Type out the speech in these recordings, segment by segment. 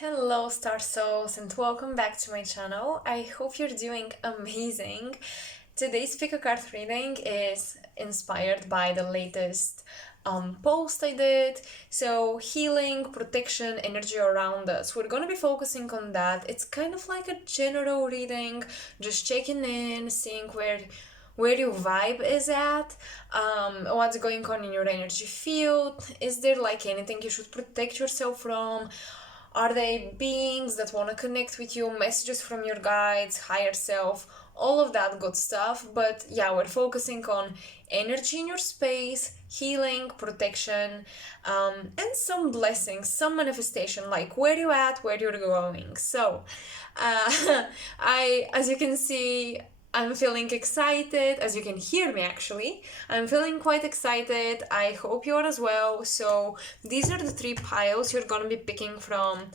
Hello star souls and welcome back to my channel. I hope you're doing amazing. Today's pick a card reading is inspired by the latest post I did. So healing, protection, energy around us. We're going to be focusing on that. It's kind of like a general reading, just checking in, seeing where your vibe is at, what's going on in your energy field. Is there like anything you should protect yourself from? Are they beings that want to connect with you, messages from your guides, higher self, all of that good stuff? But yeah, we're focusing on energy in your space, healing, protection, and some blessings, some manifestation, like where you at, where you're going. So, as you can see, I'm feeling excited, as you can hear me actually. I'm feeling quite excited. I hope you are as well. So these are the three piles you're gonna be picking from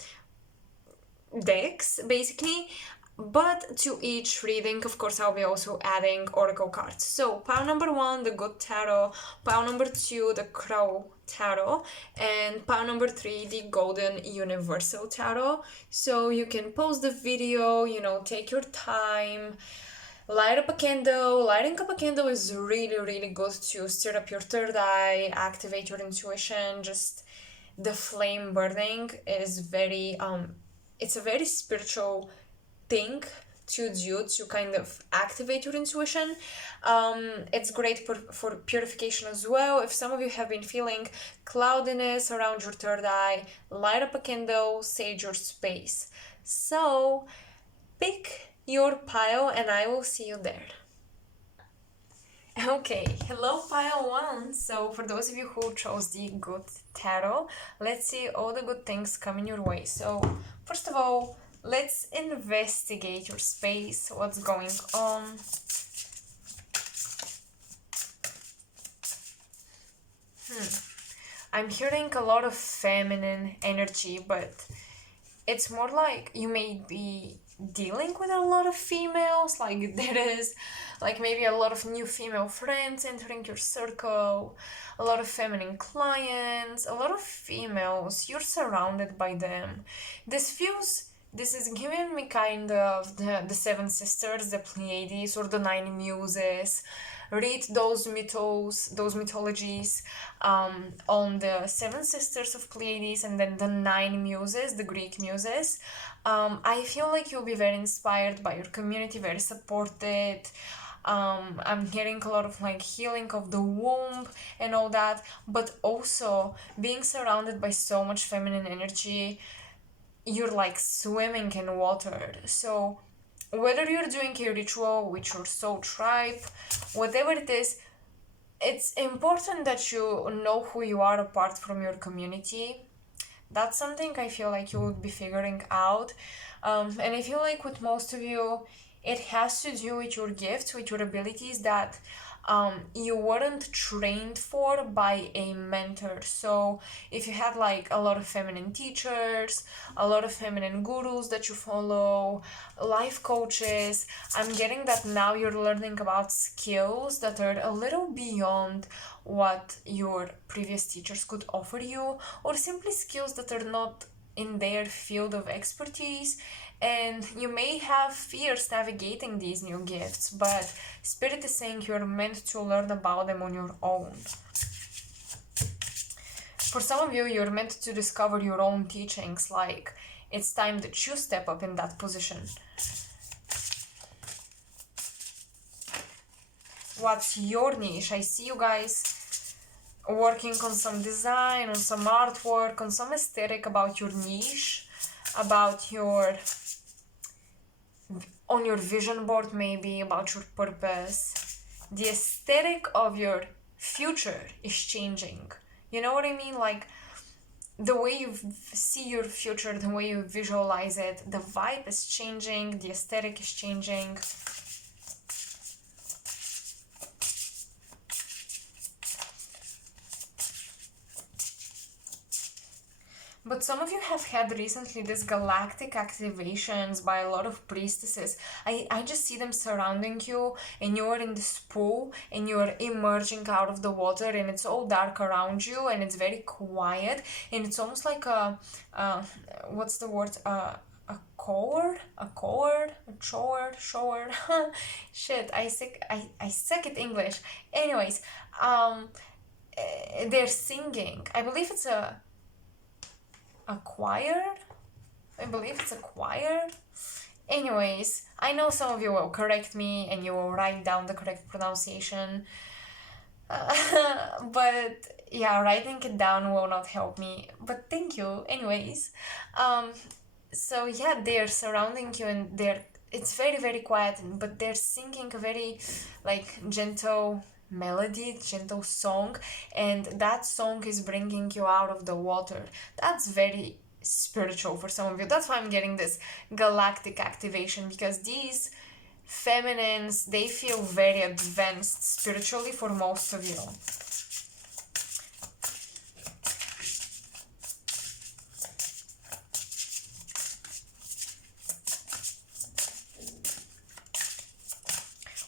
decks, basically. But to each reading, of course, I'll be also adding oracle cards. So pile number 1, the Good Tarot, pile number 2, the Crow Tarot, and pile number 3, the Golden Universal Tarot. So you can pause the video, take your time, light up a candle. Lighting up a candle is really good to stir up your third eye, activate your intuition. Just the flame burning is it's a very spiritual thing to do to kind of activate your intuition. It's great for purification as well. If some of you have been feeling cloudiness around your third eye, light up a candle, sage your space. So pick your pile and I will see you there. Okay, hello pile 1. So for those of you who chose the Good Tarot, let's see all the good things coming your way. So first of all, let's investigate your space, what's going on. I'm hearing a lot of feminine energy, but it's more like you may be dealing with a lot of females, like there is like maybe a lot of new female friends entering your circle, a lot of feminine clients, a lot of females, you're surrounded by them. This is giving me kind of the Seven Sisters, the Pleiades, or the Nine Muses. Read those mythologies on the Seven Sisters of Pleiades and then the Nine Muses, the Greek Muses. I feel like you'll be very inspired by your community, very supported. I'm hearing a lot of like healing of the womb and all that, but also being surrounded by so much feminine energy, you're like swimming in water. So whether you're doing a ritual with your soul tribe, whatever it is, it's important that you know who you are apart from your community. That's something I feel like you would be figuring out. And I feel like with most of you, it has to do with your gifts, with your abilities that you weren't trained for by a mentor. So if you had like a lot of feminine teachers, a lot of feminine gurus that you follow, life coaches, I'm getting that now you're learning about skills that are a little beyond what your previous teachers could offer you, or simply skills that are not in their field of expertise, and you may have fears navigating these new gifts, but Spirit is saying you're meant to learn about them on your own. For some of you, you're meant to discover your own teachings, like it's time that you step up in that position. What's your niche? I see you guys working on some design, on some artwork, on some aesthetic about your niche, about on your vision board, maybe about your purpose. The aesthetic of your future is changing. You know what I mean? Like the way you see your future, the way you visualize it, the vibe is changing, the aesthetic is changing. But some of you have had recently these galactic activations by a lot of priestesses. I just see them surrounding you, and you're in this pool and you're emerging out of the water, and it's all dark around you and it's very quiet, and it's almost like what's the word? A chord? A chord? A chord? Short? Shit, I suck at English. Anyways, they're singing. I believe it's a choir? I believe it's a choir. Anyways, I know some of you will correct me and you will write down the correct pronunciation. But yeah, writing it down will not help me. But thank you. Anyways, so yeah, they're surrounding you and it's very, very quiet, but they're singing a very like gentle melody, gentle song, and that song is bringing you out of the water. That's very spiritual for some of you. That's why I'm getting this galactic activation, because these feminines, they feel very advanced spiritually for most of you.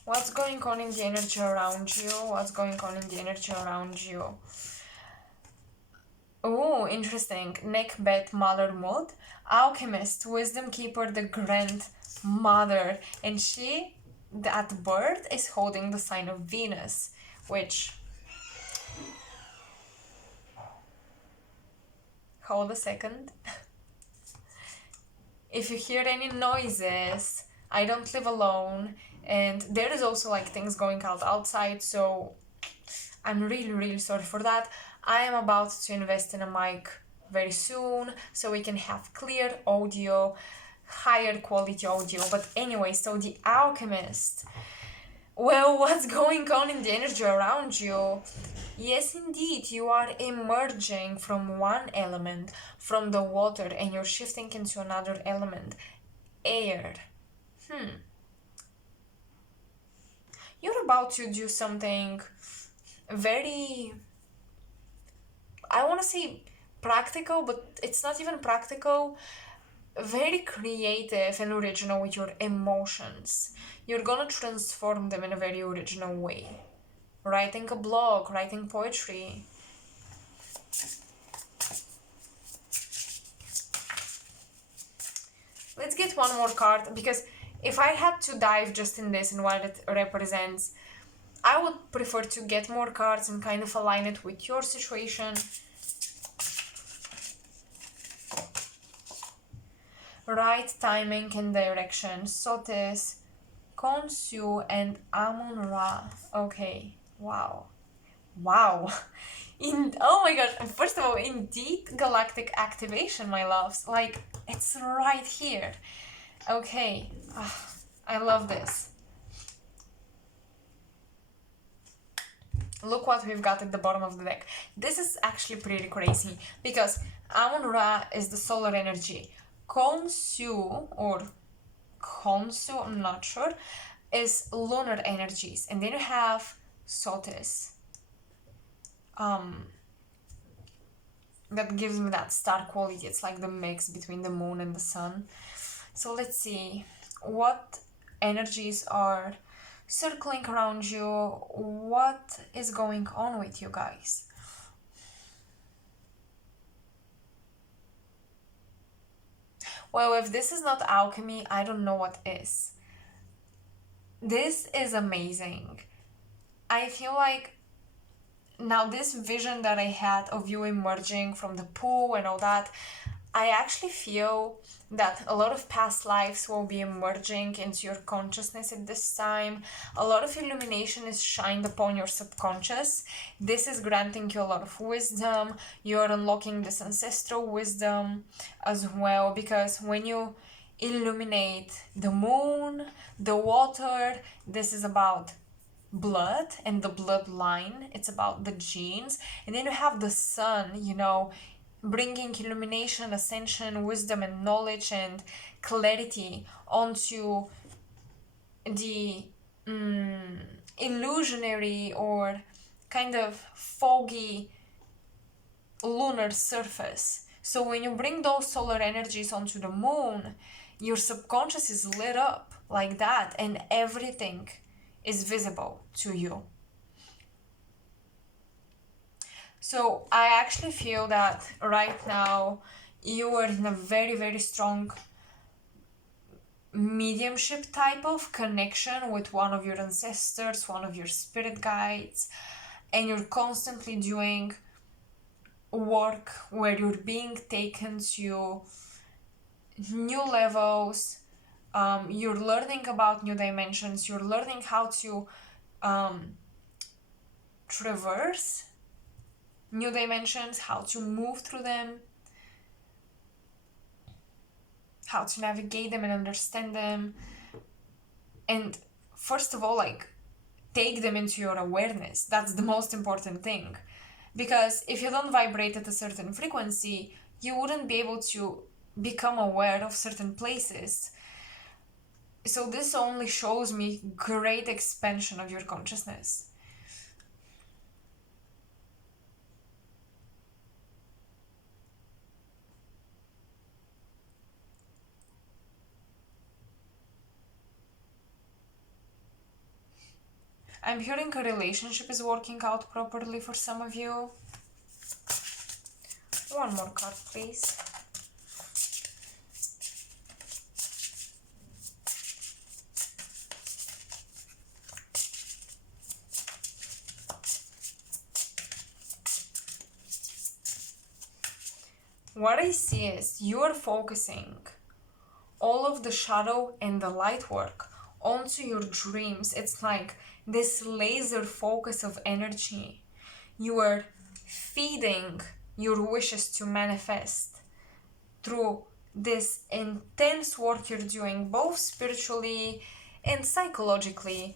What's going on in the energy around you? What's going on in the energy around you? Oh, interesting. Nekbet Mother Mood, Alchemist, Wisdom Keeper, the Grandmother. And she, at birth, is holding the sign of Venus, which... Hold a second. If you hear any noises, I don't live alone. And there is also like things going outside, so I'm really, really sorry for that. I am about to invest in a mic very soon, so we can have clear audio, higher quality audio. But anyway, so the Alchemist. Well, what's going on in the energy around you? Yes, indeed, you are emerging from one element, from the water, and you're shifting into another element, air. You're about to do something very, I want to say practical, but it's not even practical, very creative and original with your emotions. You're gonna transform them in a very original way. Writing a blog, writing poetry. Let's get one more card, because if I had to dive just in this and what it represents, I would prefer to get more cards and kind of align it with your situation. Right timing and direction. Sotis, Khonsu, and Amun-Ra. Okay, wow. Wow. Oh my god, first of all, indeed galactic activation, my loves. Like, it's right here. Okay, I love this. Look what we've got at the bottom of the deck. This is actually pretty crazy, because Amun-Ra is the solar energy. Khonsu, or Khonsu, I'm not sure, is lunar energies. And then you have Sotis. That gives me that star quality. It's like the mix between the moon and the sun. So let's see what energies are circling around you. What is going on with you guys? Well, if this is not alchemy, I don't know what is. This is amazing. I feel like now this vision that I had of you emerging from the pool and all that, I actually feel that a lot of past lives will be emerging into your consciousness at this time. A lot of illumination is shined upon your subconscious. This is granting you a lot of wisdom. You're unlocking this ancestral wisdom as well, because when you illuminate the moon, the water, this is about blood and the bloodline. It's about the genes. And then you have the sun, you know, bringing illumination, ascension, wisdom, and knowledge and clarity onto the illusionary or kind of foggy lunar surface. So when you bring those solar energies onto the moon, your subconscious is lit up like that, and everything is visible to you. So I actually feel that right now you are in a very, very strong mediumship type of connection with one of your ancestors, one of your spirit guides, and you're constantly doing work where you're being taken to new levels. You're learning about new dimensions, you're learning how to traverse new dimensions, how to move through them, how to navigate them and understand them, and first of all, like, take them into your awareness. That's the most important thing, because if you don't vibrate at a certain frequency, you wouldn't be able to become aware of certain places. So this only shows me great expansion of your consciousness. I'm hearing a relationship is working out properly for some of you. One more card, please. What I see is you are focusing all of the shadow and the light work onto your dreams. It's like this laser focus of energy. You are feeding your wishes to manifest through this intense work you're doing, both spiritually and psychologically.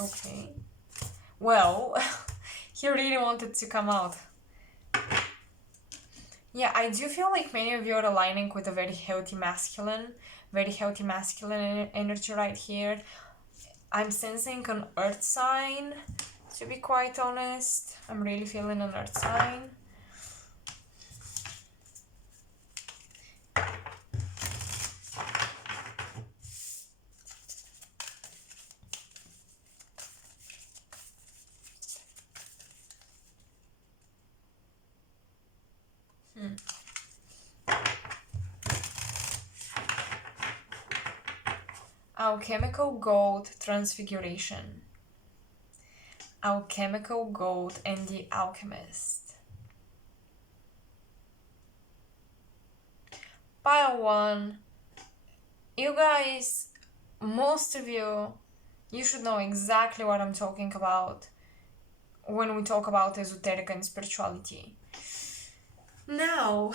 Okay. Well, he really wanted to come out. Yeah, I do feel like many of you are aligning with a very healthy masculine energy right here. I'm sensing an earth sign, to be quite honest. I'm really feeling an earth sign. Alchemical gold transfiguration. Alchemical gold and the alchemist. Pile one. You guys, most of you should know exactly what I'm talking about when we talk about esoteric and spirituality. Now,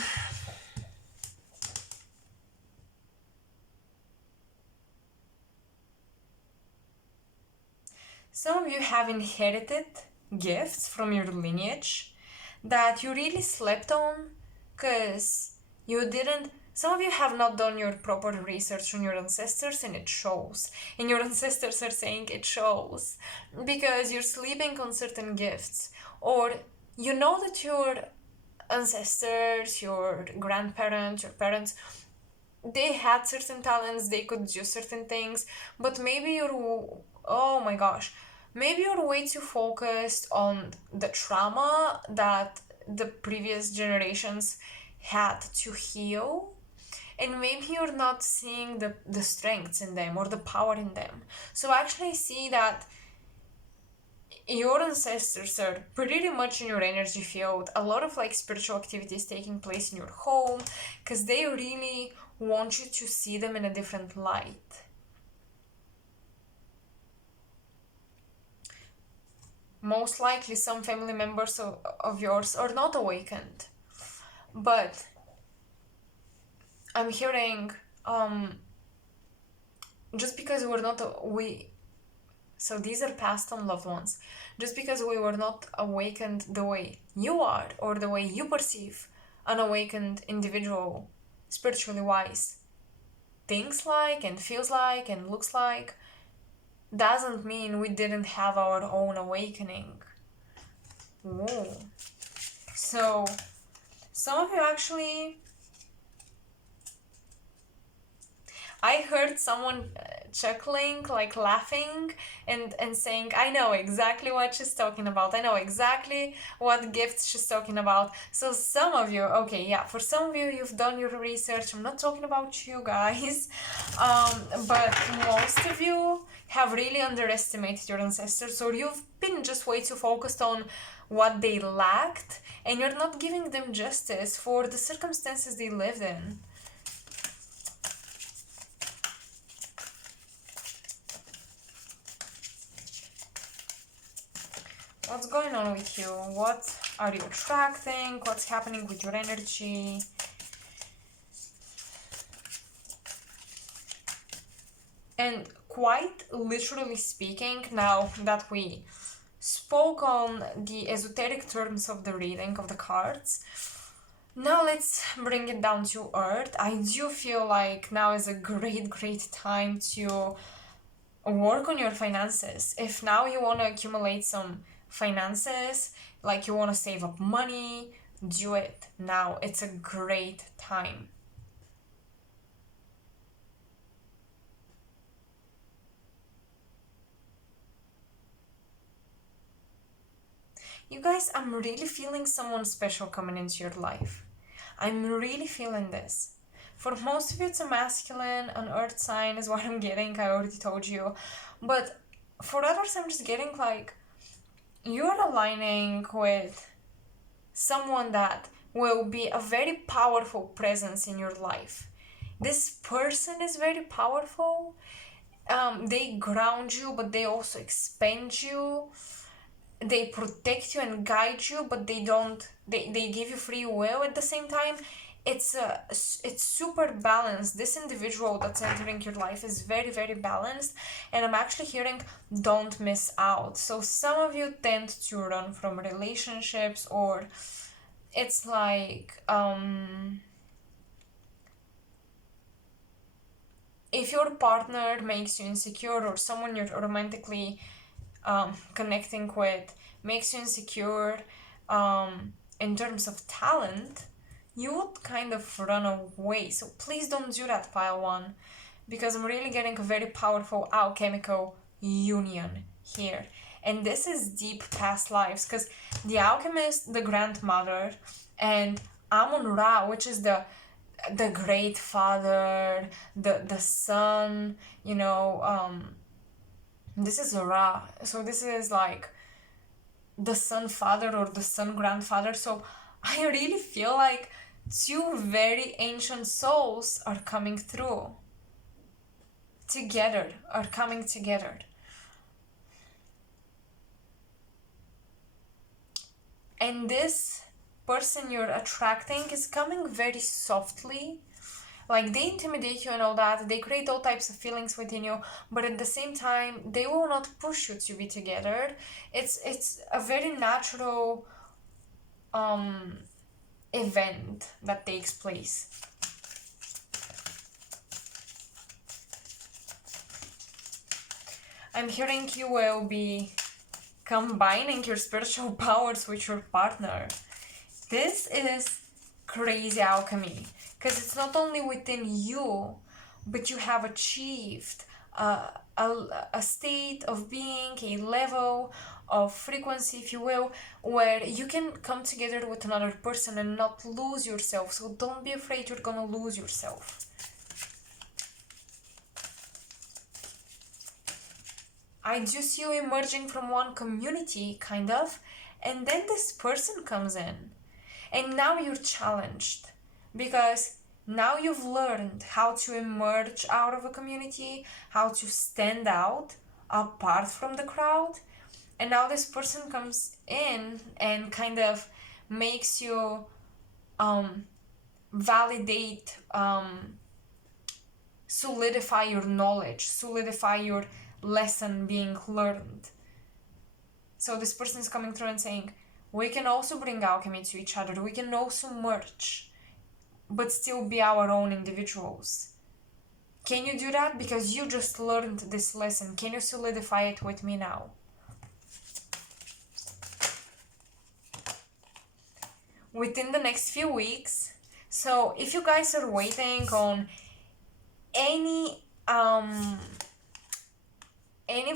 some of you have inherited gifts from your lineage that you really slept on because you didn't. Some of you have not done your proper research on your ancestors, and it shows. And your ancestors are saying it shows because you're sleeping on certain gifts, or you know that your ancestors, your grandparents, your parents, they had certain talents, they could do certain things, but maybe oh my gosh, maybe you're way too focused on the trauma that the previous generations had to heal, and maybe you're not seeing the strengths in them or the power in them. So actually I see that your ancestors are pretty much in your energy field. A lot of like spiritual activities taking place in your home because they really want you to see them in a different light. Most likely some family members of yours are not awakened, but I'm hearing just because so these are past on loved ones, just because we were not awakened the way you are or the way you perceive an awakened individual spiritually wise thinks like and feels like and looks like, doesn't mean we didn't have our own awakening. Ooh. So some of you actually, I heard someone chuckling, like laughing and saying, I know exactly what she's talking about. I know exactly what gifts she's talking about. So some of you, okay, yeah, for some of you, you've done your research. I'm not talking about you guys, but most of you have really underestimated your ancestors, or you've been just way too focused on what they lacked, and you're not giving them justice for the circumstances they lived in. What's going on with you? What are you attracting? What's happening with your energy? And quite literally speaking, now that we spoke on the esoteric terms of the reading of the cards, now let's bring it down to earth. I do feel like now is a great time to work on your finances. If now you want to accumulate some finances, like you want to save up money, do it now. It's a great time. You guys, I'm really feeling someone special coming into your life. I'm really feeling this. For most of you, it's a masculine, an earth sign is what I'm getting. I already told you. But for others, I'm just getting like, you're aligning with someone that will be a very powerful presence in your life. This person is very powerful. They ground you, but they also expand you. They protect you and guide you, but they don't. They give you free will at the same time. It's super balanced. This individual that's entering your life is very balanced, and I'm actually hearing don't miss out. So some of you tend to run from relationships, or it's like if your partner makes you insecure, or someone you're romantically connecting with makes you insecure in terms of talent, you would kind of run away. So please don't do that, pile one, because I'm really getting a very powerful alchemical union here. And this is deep past lives, because the alchemist, the grandmother, and Amun-Ra, which is the great father, the son, this is Ra. So this is like the son father or the son grandfather. So I really feel like two very ancient souls are coming through together, are coming together. And this person you're attracting is coming very softly. Like, they intimidate you and all that, they create all types of feelings within you, but at the same time, they will not push you to be together. It's a very natural event that takes place. I'm hearing you will be combining your spiritual powers with your partner. This is crazy alchemy, because it's not only within you, but you have achieved a state of being, a level of frequency, if you will, where you can come together with another person and not lose yourself. So don't be afraid you're gonna lose yourself. I do see you emerging from one community, kind of, and then this person comes in. And now you're challenged, because now you've learned how to emerge out of a community, how to stand out apart from the crowd. And now this person comes in and kind of makes you validate, solidify your knowledge, solidify your lesson being learned. So this person is coming through and saying, we can also bring alchemy to each other. We can also merge, but still be our own individuals. Can you do that? Because you just learned this lesson. Can you solidify it with me now? Within the next few weeks. So if you guys are waiting on any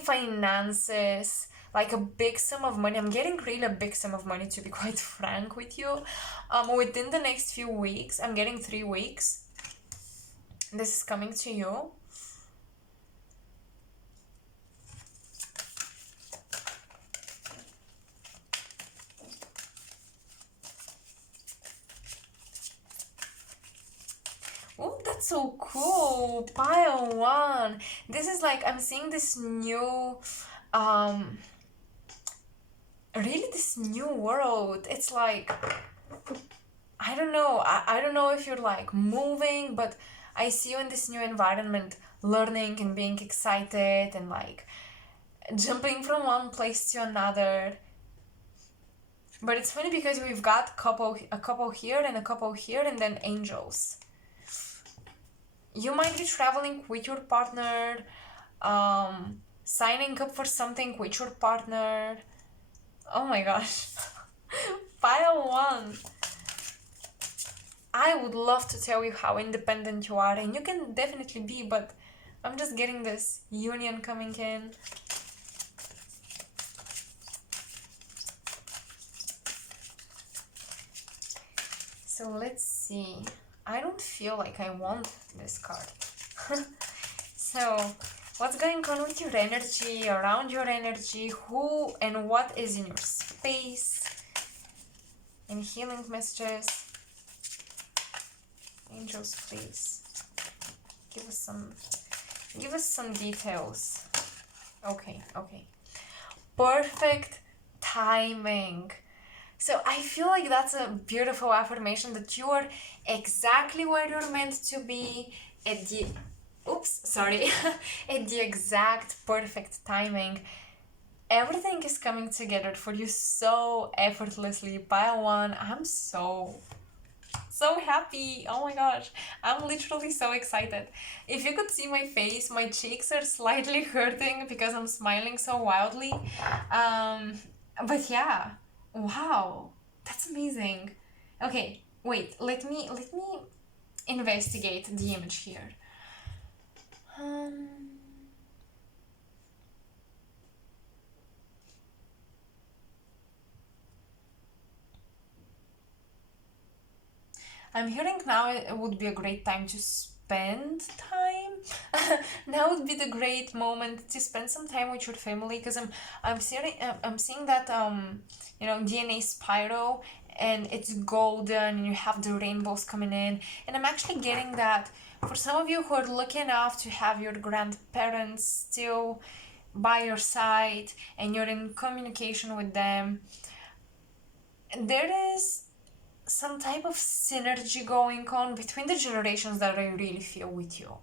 finances, like a big sum of money, I'm getting really a big sum of money, to be quite frank with you. Within the next few weeks, I'm getting 3 weeks. This is coming to you. Oh, that's so cool. Pile one. This is like, I'm seeing this new, really this new world. It's like, I don't know. I don't know if you're like moving, but I see you in this new environment, learning and being excited and like jumping from one place to another. But it's funny because we've got a couple here and a couple here, and then angels. You might be traveling with your partner, signing up for something with your partner. Oh my gosh. Pile one. I would love to tell you how independent you are, and you can definitely be, but I'm just getting this union coming in. So let's see. I don't feel like I want this card. So, what's going on with your energy, around your energy, who and what is in your space? And healing messages. Angels, please. Give us some details. Okay. Perfect timing. So I feel like that's a beautiful affirmation that you are exactly where you're meant to be at the at the exact perfect timing. Everything is coming together for you so effortlessly. Pile one, I'm so happy. Oh my gosh, I'm literally so excited. If you could see my face, my cheeks are slightly hurting because I'm smiling so wildly. But yeah. Wow, that's amazing. Okay, wait, let me investigate the image here. I'm hearing now it would be a great time to spend time. Now would be the great moment to spend some time with your family, because I'm seeing that DNA spiral, and it's golden and you have the rainbows coming in, and I'm actually getting that for some of you who are lucky enough to have your grandparents still by your side and you're in communication with them, there is some type of synergy going on between the generations that I really feel with you.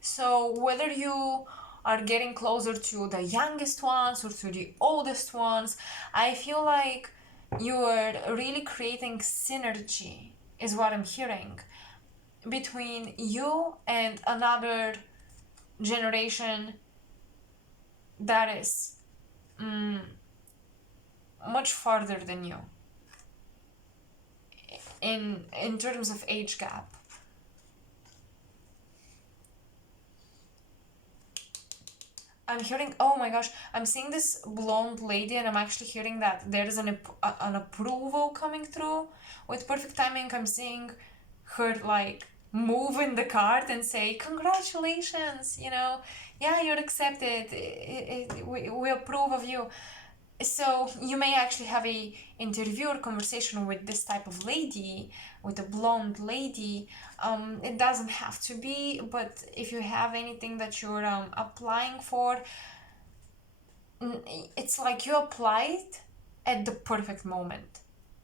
So whether you are getting closer to the youngest ones or to the oldest ones, I feel like you are really creating synergy, is what I'm hearing, between you and another generation that is much farther than you in terms of age gap. I'm hearing, oh my gosh, I'm seeing this blonde lady, and I'm actually hearing that there is an approval coming through. With perfect timing, I'm seeing her like move in the cart and say, congratulations, yeah, you're accepted, we approve of you. So you may actually have a interview or conversation with this type of lady, with a blonde lady. It doesn't have to be, but if you have anything that you're applying for, it's like you applied at the perfect moment.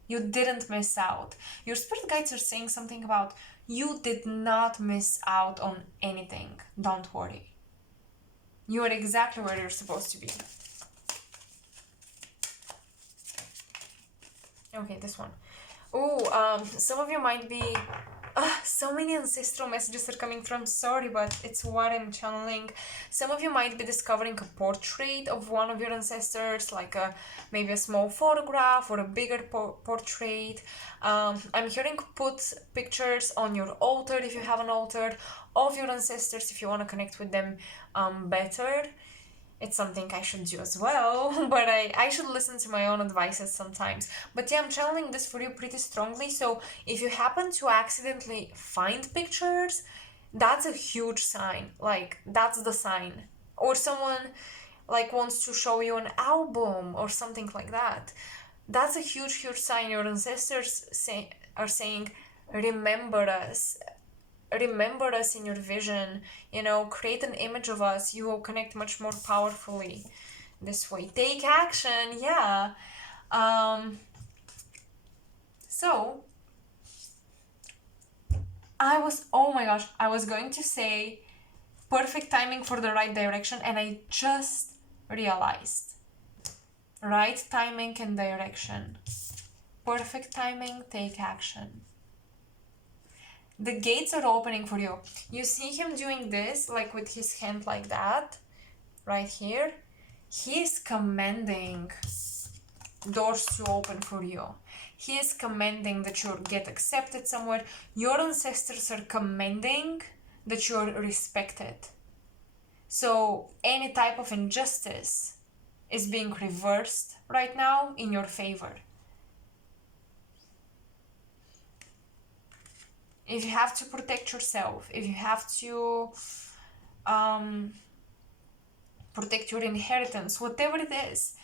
You didn't miss out. Your spirit guides are saying something about you did not miss out on anything. Don't worry. You are exactly where you're supposed to be. Okay, this one. Oh, some of you might be So many ancestral messages are coming through. I'm sorry, but it's what I'm channeling. Some of you might be discovering a portrait of one of your ancestors, like maybe a small photograph or a bigger portrait. I'm hearing put pictures on your altar if you have an altar of your ancestors if you want to connect with them better. It's something I should do as well, but I should listen to my own advices sometimes. But yeah, I'm channeling this for you pretty strongly, so if you happen to accidentally find pictures, that's a huge sign. Like, that's the sign. Or someone, like, wants to show you an album or something like that. That's a huge, huge sign. Your ancestors are saying, remember us, remember us in your vision, create an image of us. You will connect much more powerfully this way. Take action. Yeah. So oh my gosh, I was going to say perfect timing for the right direction, and I just realized right timing and direction. Perfect timing, take action. The gates are opening for you. You see him doing this, like with his hand like that, right here. He is commanding doors to open for you. He is commanding that you get accepted somewhere. Your ancestors are commanding that you are respected. So any type of injustice is being reversed right now in your favor. If you have to protect yourself, if you have to protect your inheritance, whatever it is,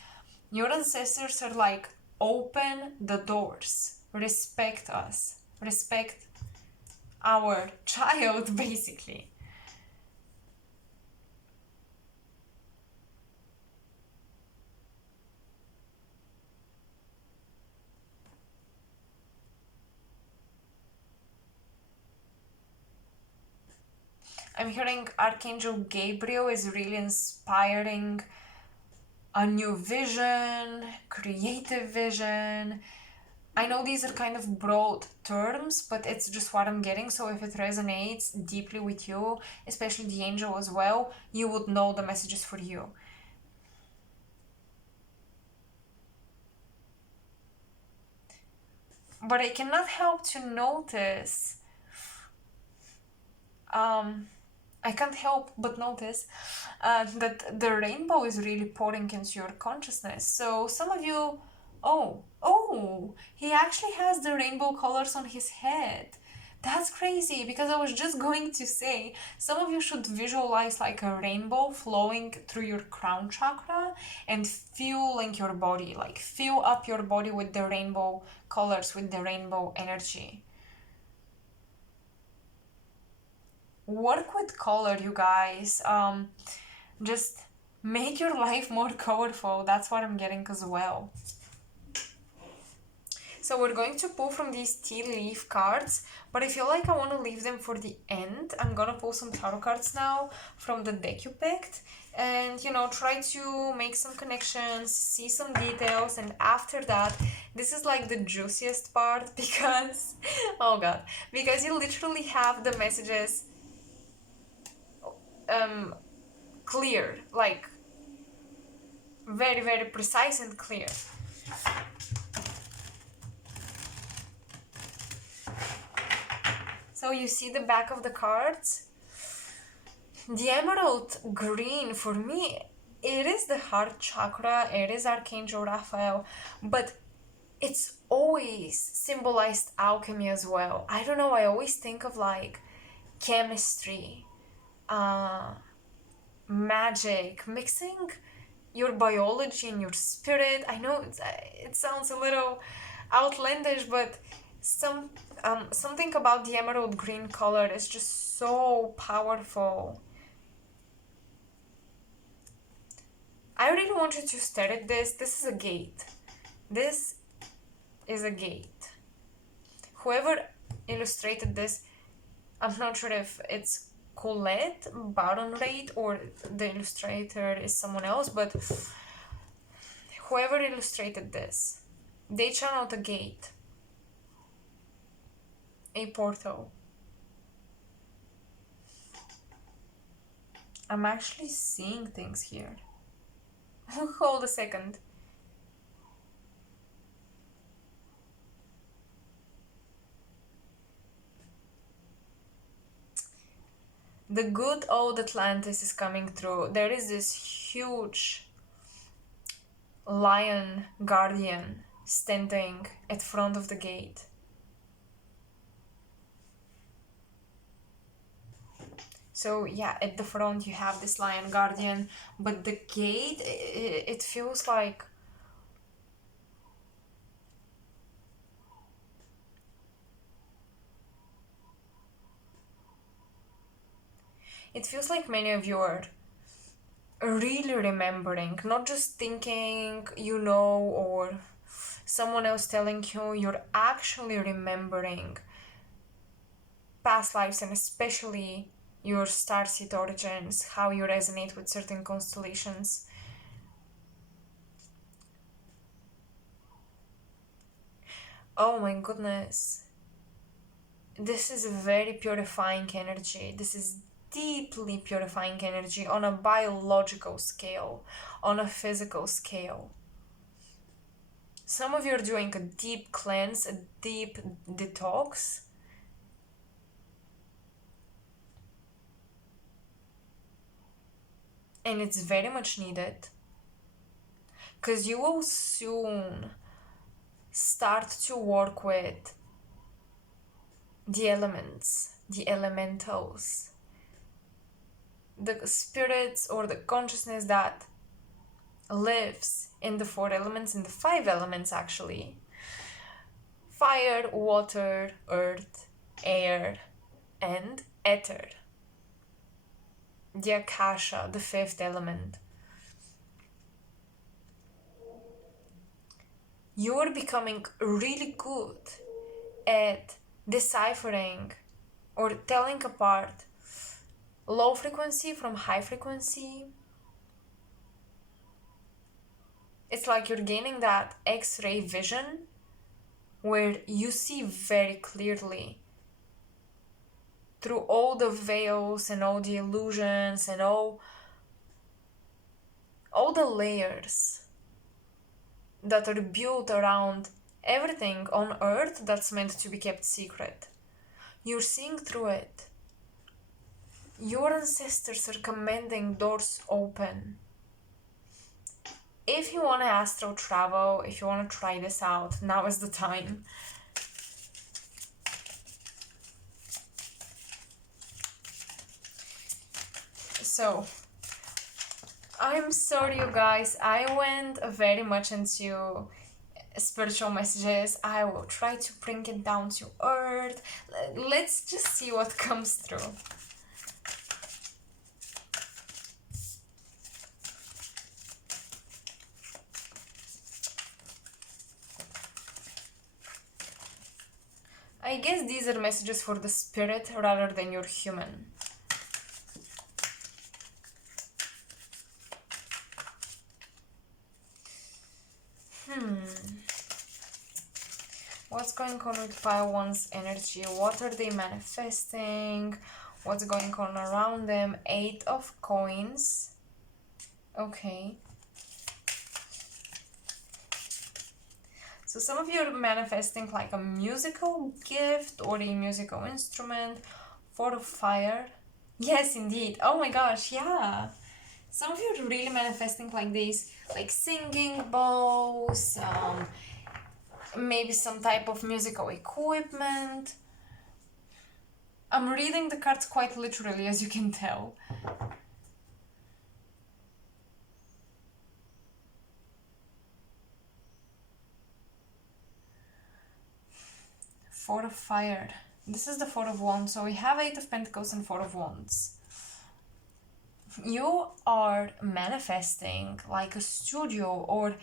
your ancestors are like, open the doors, respect us, respect our child, basically. I'm hearing Archangel Gabriel is really inspiring a new vision, creative vision. I know these are kind of broad terms, but it's just what I'm getting. So if it resonates deeply with you, especially the angel as well, you would know the messages for you. But I cannot help to notice I can't help but notice that the rainbow is really pouring into your consciousness. So some of you, he actually has the rainbow colors on his head. That's crazy, because I was just going to say, some of you should visualize like a rainbow flowing through your crown chakra and fueling your body, like fill up your body with the rainbow colors, with the rainbow energy. Work with color, you guys. Just make your life more colorful. That's what I'm getting as well. So we're going to pull from these tea leaf cards, but I feel like I want to leave them for the end. I'm gonna pull some tarot cards now from the deck you picked, and try to make some connections, see some details, and after that, this is like the juiciest part because oh god, because you literally have the messages clear, like very, very precise and clear. So you see the back of the cards. The emerald green, for me, it is the heart chakra, it is Archangel Raphael, but it's always symbolized alchemy as well. I don't know, I always think of like chemistry, magic, mixing your biology and your spirit. I know it sounds a little outlandish, but something about the emerald green color is just so powerful. I really want you to stare at this. This is a gate. This is a gate. Whoever illustrated this, I'm not sure if it's Colette Baron-Reid or the illustrator is someone else, but whoever illustrated this, they channeled a gate, a portal. I'm actually seeing things here. Hold a second. The good old Atlantis is coming through. There is this huge lion guardian standing at front of the gate. So yeah, at the front you have this lion guardian, but the gate, it feels like many of you are really remembering, not just thinking, or someone else telling you, you're actually remembering past lives, and especially your starseed origins, how you resonate with certain constellations. Oh my goodness. This is a very purifying energy. This is deeply purifying energy on a biological scale, on a physical scale. Some of you are doing a deep cleanse, a deep detox. And it's very much needed. Because you will soon start to work with the elements, the elementals, the spirits or the consciousness that lives in the 4 elements, in the 5 elements actually: fire, water, earth, air, and ether. The Akasha, the 5th element. You're becoming really good at deciphering or telling apart low frequency from high frequency. It's like you're gaining that X-ray vision where you see very clearly through all the veils and all the illusions and all the layers that are built around everything on earth that's meant to be kept secret. You're seeing through it. Your ancestors are commanding doors open. If you want to astral travel, if you want to try this out, now is the time. So, I'm sorry you guys, I went very much into spiritual messages. I will try to bring it down to earth. Let's just see what comes through. I guess these are messages for the spirit rather than your human. What's going on with Pile 1's energy? What are they manifesting? What's going on around them? 8 of coins. Okay. So some of you are manifesting like a musical gift or a musical instrument. 4 of fire. Yes, indeed. Oh my gosh, yeah. Some of you are really manifesting like this, like singing bowls, maybe some type of musical equipment. I'm reading the cards quite literally, as you can tell. Four of fire. This is the 4 of wands, so we have 8 of pentacles and 4 of wands. You are manifesting like a studio or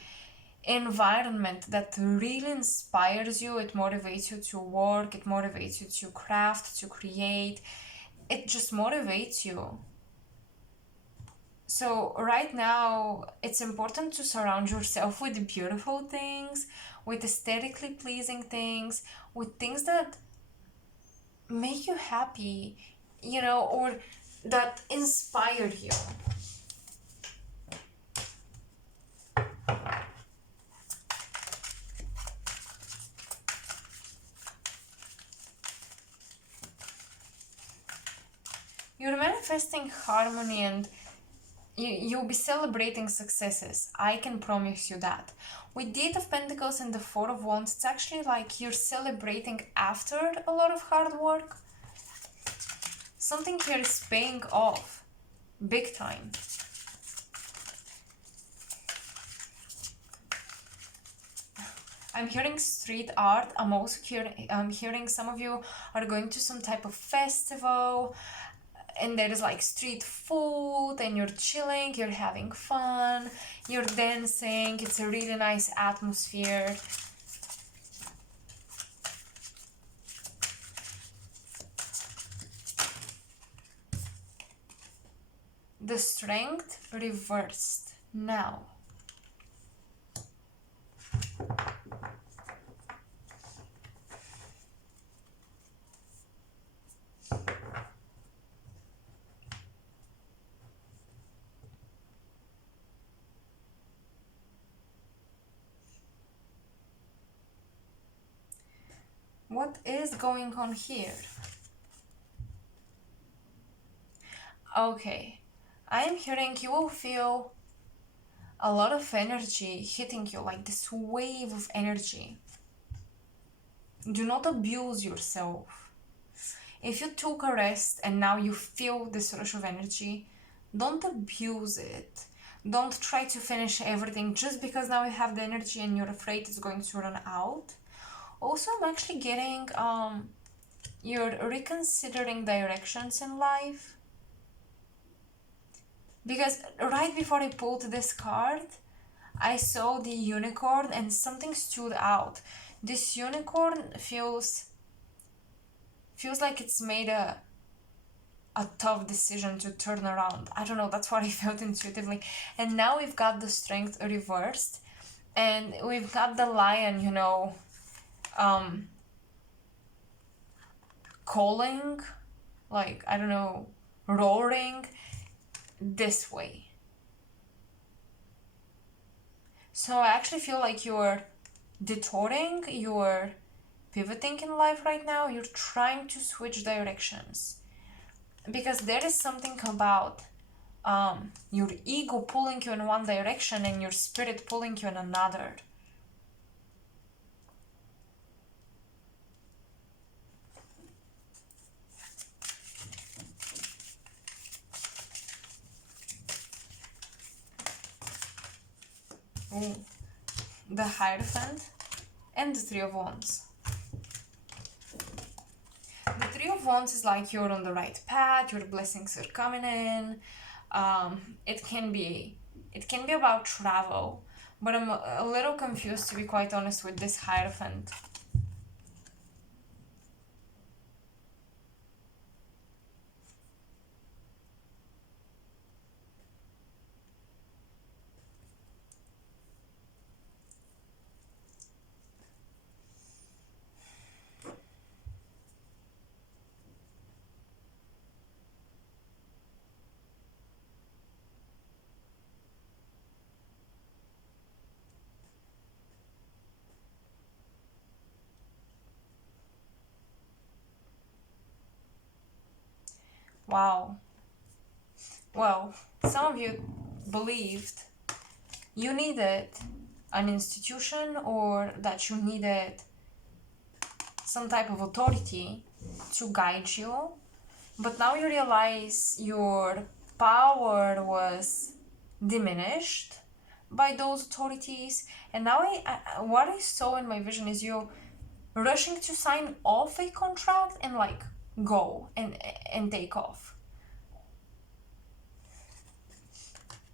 environment that really inspires you. It motivates you to work, it motivates you to craft, to create. It just motivates you. So right now it's important to surround yourself with beautiful things, with aesthetically pleasing things, with things that make you happy, or that inspired you. You're manifesting harmony, and you'll be celebrating successes. I can promise you that. With the Eight of Pentacles and the Four of Wands, it's actually like you're celebrating after a lot of hard work. Something here is paying off big time. I'm hearing street art. I'm also hearing some of you are going to some type of festival, and there is like street food, and you're chilling, you're having fun, you're dancing. It's a really nice atmosphere. The Strength reversed now. What is going on here? Okay, I am hearing you will feel a lot of energy hitting you, like this wave of energy. Do not abuse yourself. If you took a rest and now you feel this rush of energy, don't abuse it. Don't try to finish everything just because now you have the energy and you're afraid it's going to run out. Also, I'm actually getting you're reconsidering directions in life. Because right before I pulled this card, I saw the unicorn and something stood out. This unicorn feels like it's made a tough decision to turn around. I don't know, that's what I felt intuitively. And now we've got the Strength reversed, and we've got the Lion, you know, calling, like, I don't know, roaring this way. So I actually feel like you're detouring, you're pivoting in life right now. You're trying to switch directions because there is something about your ego pulling you in one direction and your spirit pulling you in another. Ooh. The Hierophant and the Three of Wands. The Three of Wands is like you're on the right path, your blessings are coming in. It can be about travel, but I'm a little confused, to be quite honest, with this Hierophant. Wow. Well, some of you believed you needed an institution or that you needed some type of authority to guide you, but now you realize your power was diminished by those authorities. And now what I saw in my vision is you rushing to sign off a contract and like go and take off.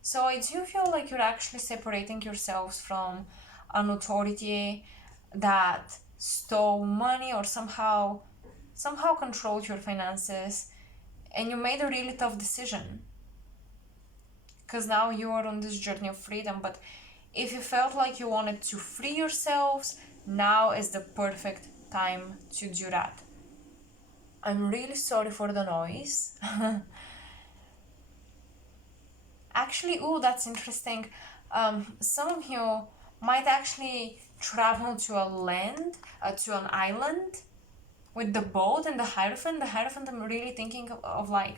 So I do feel like you're actually separating yourselves from an authority that stole money or somehow controlled your finances, and you made a really tough decision because now you are on this journey of freedom. But if you felt like you wanted to free yourselves, now is the perfect time to do that. I'm really sorry for the noise. Actually, ooh, that's interesting. Some of you might actually travel to a land, to an island with the boat and the Hierophant. The Hierophant, I'm really thinking of like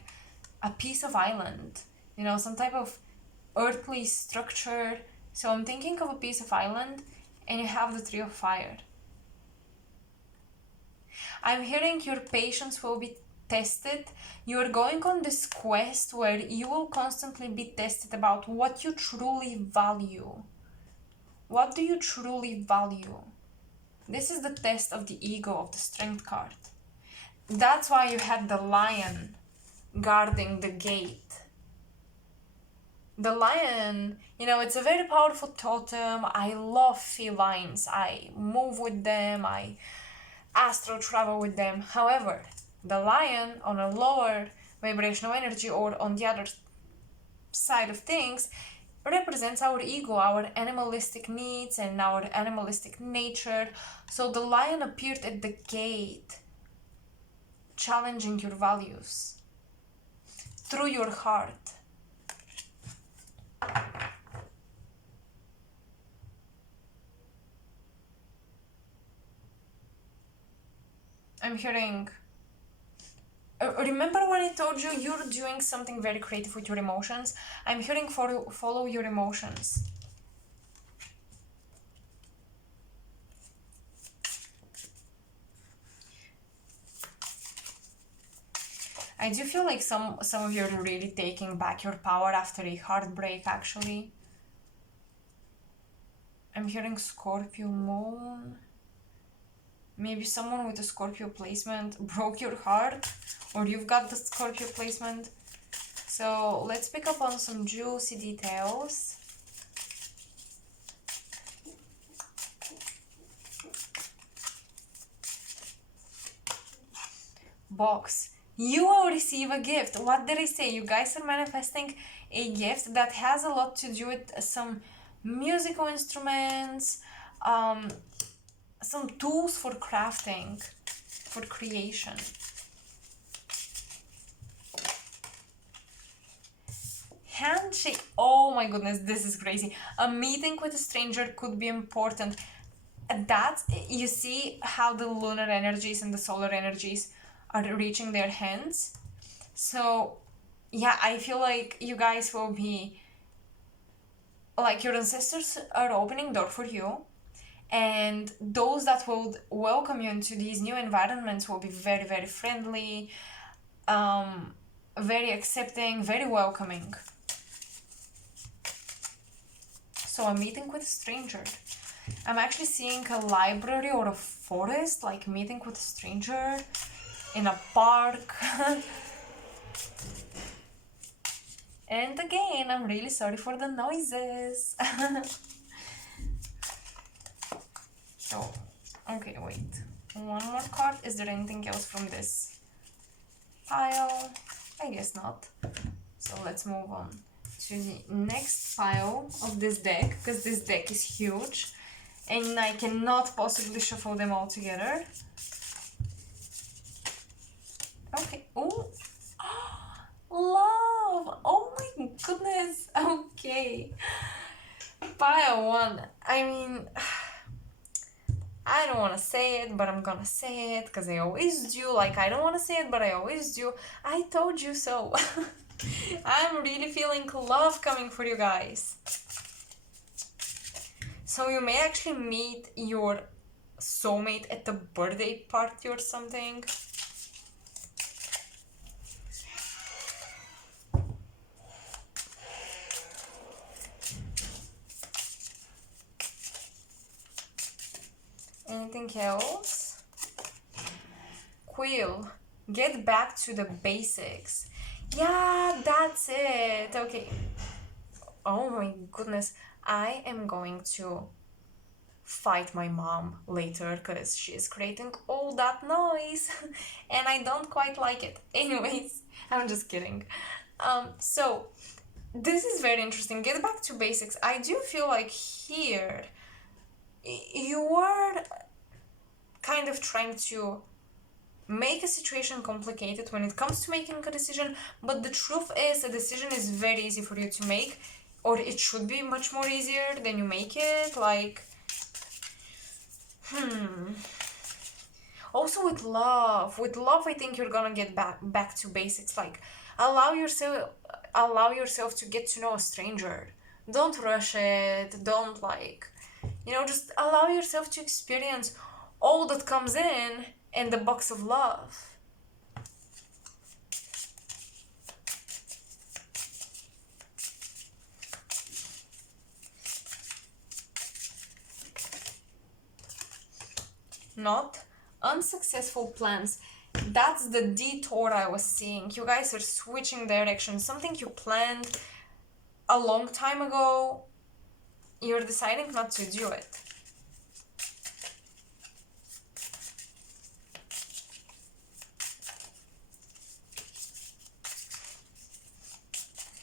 a piece of island, you know, some type of earthly structure. So I'm thinking of a piece of island and you have the Tree of Fire. I'm hearing your patience will be tested. You're going on this quest where you will constantly be tested about what you truly value. What do you truly value? This is the test of the ego, of the Strength card. That's why you had the lion guarding the gate. The lion, you know, it's a very powerful totem. I love felines. I move with them. I astral travel with them. However, the lion on a lower vibrational energy or on the other side of things represents our ego, our animalistic needs and our animalistic nature. So the lion appeared at the gate, challenging your values through your heart. I'm hearing... remember when I told you you're doing something very creative with your emotions? I'm hearing follow your emotions. I do feel like some of you are really taking back your power after a heartbreak, actually. I'm hearing Scorpio moon. Maybe someone with a Scorpio placement broke your heart, or you've got the Scorpio placement. So let's pick up on some juicy details. Box. You will receive a gift. What did I say? You guys are manifesting a gift that has a lot to do with some musical instruments, some tools for crafting, for creation. Handshake. Oh my goodness, this is crazy. A meeting with a stranger could be important. That, you see how the lunar energies and the solar energies are reaching their hands. So yeah, I feel like you guys will be like, your ancestors are opening door for you, and those that will welcome you into these new environments will be very, very friendly, very accepting, very welcoming. So a meeting with a stranger. I'm actually seeing a library or a forest, like meeting with a stranger in a park. And again, I'm really sorry for the noises. So, okay, wait. One more card. Is there anything else from this pile? I guess not. So let's move on to the next pile of this deck, because this deck is huge and I cannot possibly shuffle them all together. Okay. Oh, love. Oh my goodness. Okay. Pile one. I mean, I don't want to say it, but I'm gonna say it because I always do. Like, I don't want to say it, but I always do. I told you so. I'm really feeling love coming for you guys. So you may actually meet your soulmate at the birthday party or something. Anything else? Quill. Get back to the basics. Yeah, that's it. Okay. Oh my goodness. I am going to fight my mom later because she is creating all that noise and I don't quite like it. Anyways, I'm just kidding. So this is very interesting. Get back to basics. I do feel like here you were kind of trying to make a situation complicated when it comes to making a decision, but the truth is a decision is very easy for you to make, or it should be much more easier than you make it. Like, also with love, I think you're gonna get back to basics. Like, allow yourself to get to know a stranger. Don't rush it. Don't, like, just allow yourself to experience all that comes in the box of love. Not unsuccessful plans. That's the detour I was seeing. You guys are switching direction. Something you planned a long time ago, you're deciding not to do it.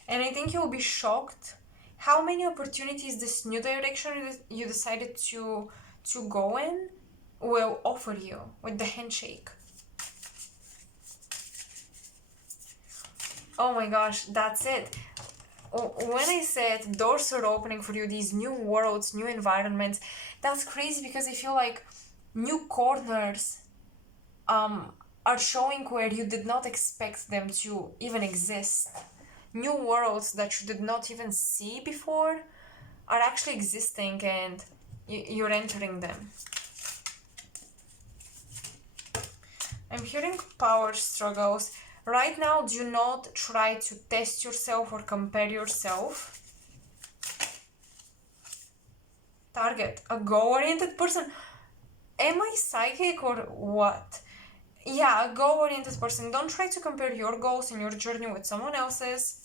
And I think you'll be shocked how many opportunities this new direction you decided to go in will offer you with the handshake. Oh my gosh, that's it. When I said doors are opening for you, these new worlds, new environments, that's crazy because I feel like new corners are showing where you did not expect them to even exist. New worlds that you did not even see before are actually existing, and you're entering them. I'm hearing power struggles. Right now, do not try to test yourself or compare yourself. Target, a goal-oriented person. Am I psychic or what? Yeah, a goal-oriented person. Don't try to compare your goals and your journey with someone else's.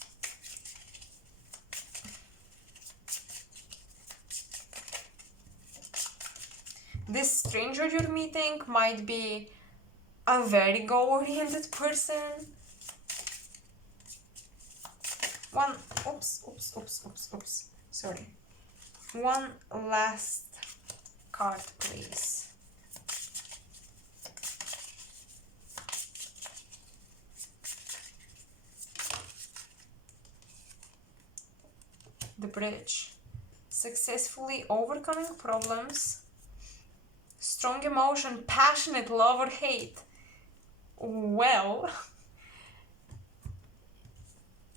This stranger you're meeting might be a very goal-oriented person. Oops. Sorry. One last card, please. The bridge. Successfully overcoming problems. Strong emotion, passionate love or hate. Well,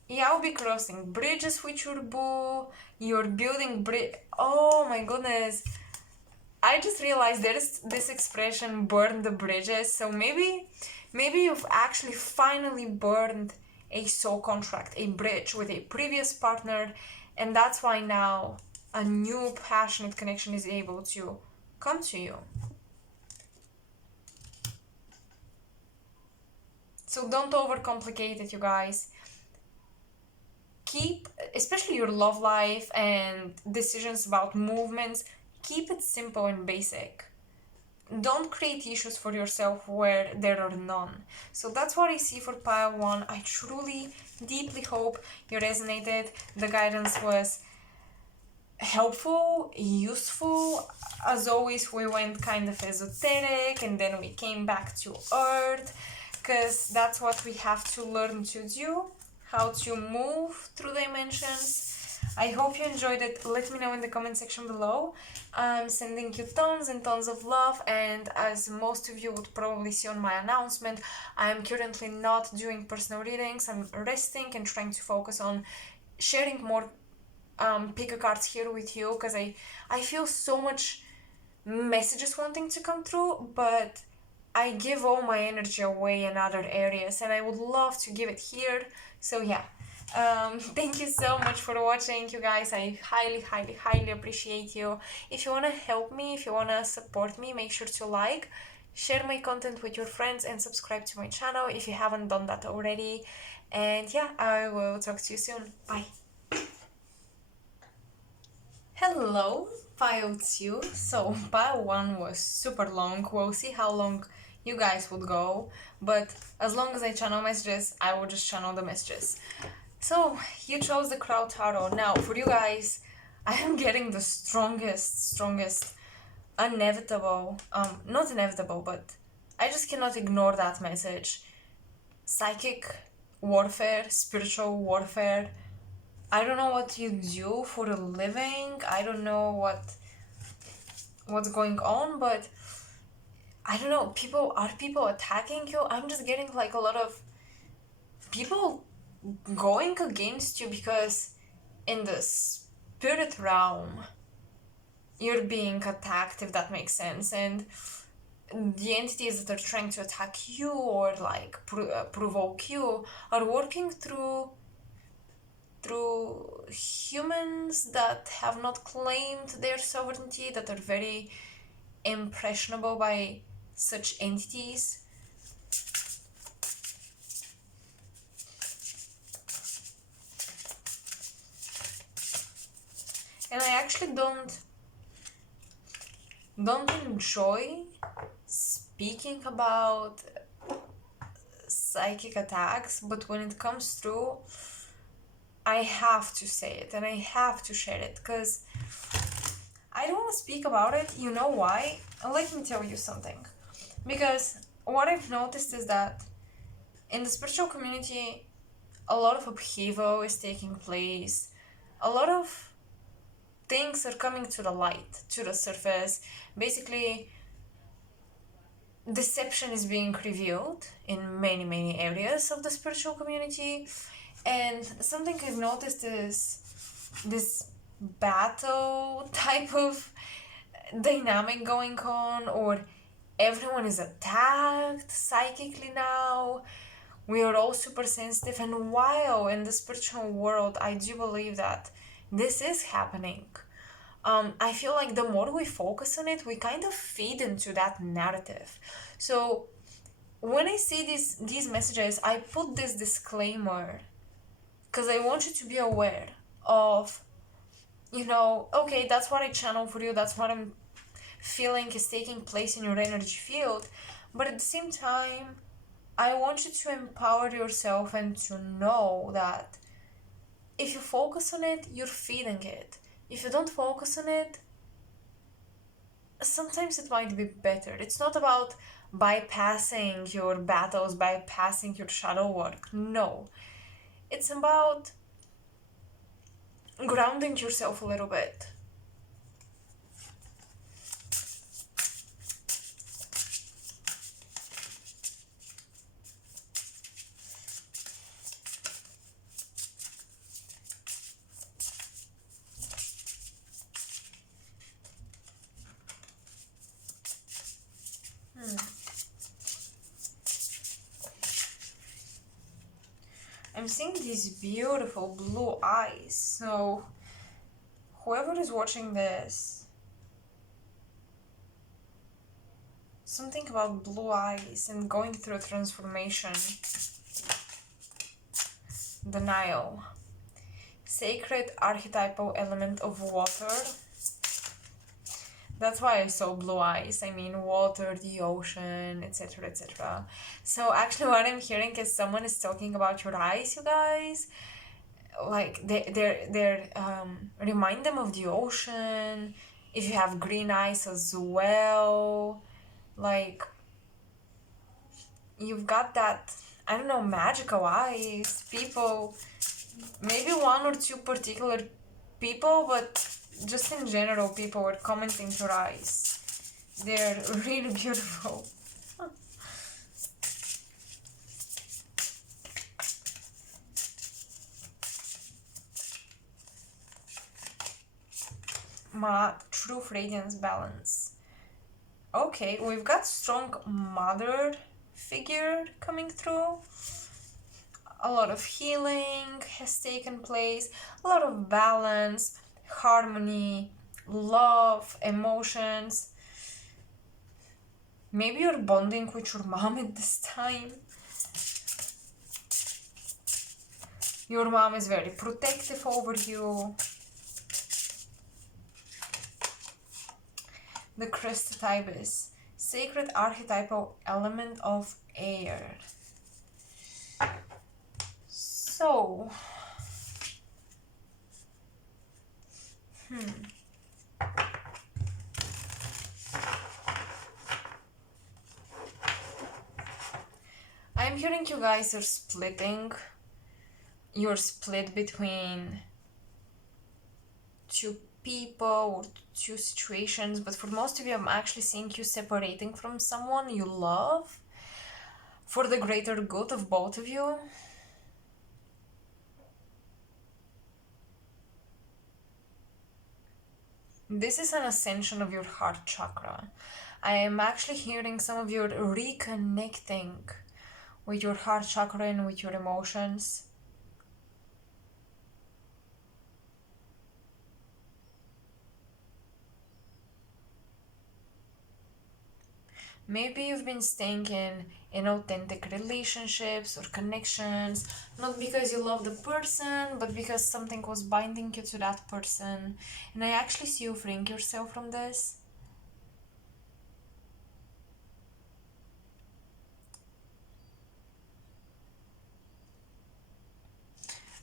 you'll be crossing bridges with your boo. You're building Oh my goodness. I just realized there's this expression, burn the bridges. So maybe you've actually finally burned a soul contract, a bridge with a previous partner, and that's why now a new passionate connection is able to come to you. So don't overcomplicate it, you guys. Keep, especially your love life and decisions about movements, keep it simple and basic. Don't create issues for yourself where there are none. So that's what I see for pile 1. I truly, deeply hope you resonated. The guidance was helpful, useful. As always, we went kind of esoteric and then we came back to earth, because that's what we have to learn to do, how to move through dimensions. I hope you enjoyed it. Let me know in the comment section below. I'm sending you tons and tons of love, and as most of you would probably see on my announcement, I am currently not doing personal readings. I'm resting and trying to focus on sharing more pick cards here with you, because I feel so much messages wanting to come through, but I give all my energy away in other areas, and I would love to give it here. So yeah, thank you so much for watching, you guys. I highly appreciate you. If you want to help me, if you want to support me, make sure to like, share my content with your friends, and subscribe to my channel if you haven't done that already. And yeah, I will talk to you soon. Bye. Hello, pile 2. So pile 1 was super long. We'll see how long you guys would go, but as long as I channel messages, I will just channel the messages. So you chose the Crowd Tarot. Now for you guys, I am getting the strongest, inevitable, not inevitable, but I just cannot ignore that message. Psychic warfare, spiritual warfare. I don't know what you do for a living. I don't know what's going on, but I don't know. People attacking you? I'm just getting like a lot of people going against you because in the spirit realm you're being attacked, if that makes sense, and the entities that are trying to attack you or like provoke you are working through humans that have not claimed their sovereignty, that are very impressionable by such entities. And I actually don't enjoy speaking about psychic attacks, but when it comes through, I have to say it and I have to share it because I don't want to speak about it. You know why? Let me tell you something. Because what I've noticed is that in the spiritual community, a lot of upheaval is taking place. A lot of things are coming to the light, to the surface. Basically, deception is being revealed in many, many areas of the spiritual community. And something I've noticed is this battle type of dynamic going on, or everyone is attacked psychically now. We are all super sensitive, and while in the spiritual world, I do believe that this is happening. I feel like the more we focus on it, we kind of feed into that narrative. So when I see these messages, I put this disclaimer because I want you to be aware of, okay, that's what I channel for you, that's what I'm feeling is taking place in your energy field. But at the same time, I want you to empower yourself and to know that if you focus on it, you're feeding it. If you don't focus on it, sometimes it might be better. It's not about bypassing your battles, bypassing your shadow work. No. It's about grounding yourself a little bit. I'm seeing these beautiful blue eyes. So whoever is watching this, something about blue eyes and going through a transformation. Denial. Sacred archetypal element of water. That's why I saw blue eyes. I mean, water, the ocean, etc., etc. So actually what I'm hearing is someone is talking about your eyes, you guys. Like, they're remind them of the ocean. If you have green eyes as well. Like, you've got that, I don't know, magical eyes. People, maybe one or two particular people, but just in general, people were commenting your eyes. They're really beautiful. Matte, truth, radiance, balance. Okay, we've got strong mother figure coming through. A lot of healing has taken place. A lot of balance, harmony, love, emotions. Maybe you're bonding with your mom at this time. Your mom is very protective over you. The crested ibis, sacred archetypal element of air. So, I'm hearing you guys are splitting. You're split between two people or two situations, but for most of you, I'm actually seeing you separating from someone you love for the greater good of both of you. This is an ascension of your heart chakra. I am actually hearing some of you reconnecting with your heart chakra and with your emotions. Maybe you've been staying in inauthentic relationships or connections, not because you love the person, but because something was binding you to that person. And I actually see you freeing yourself from this.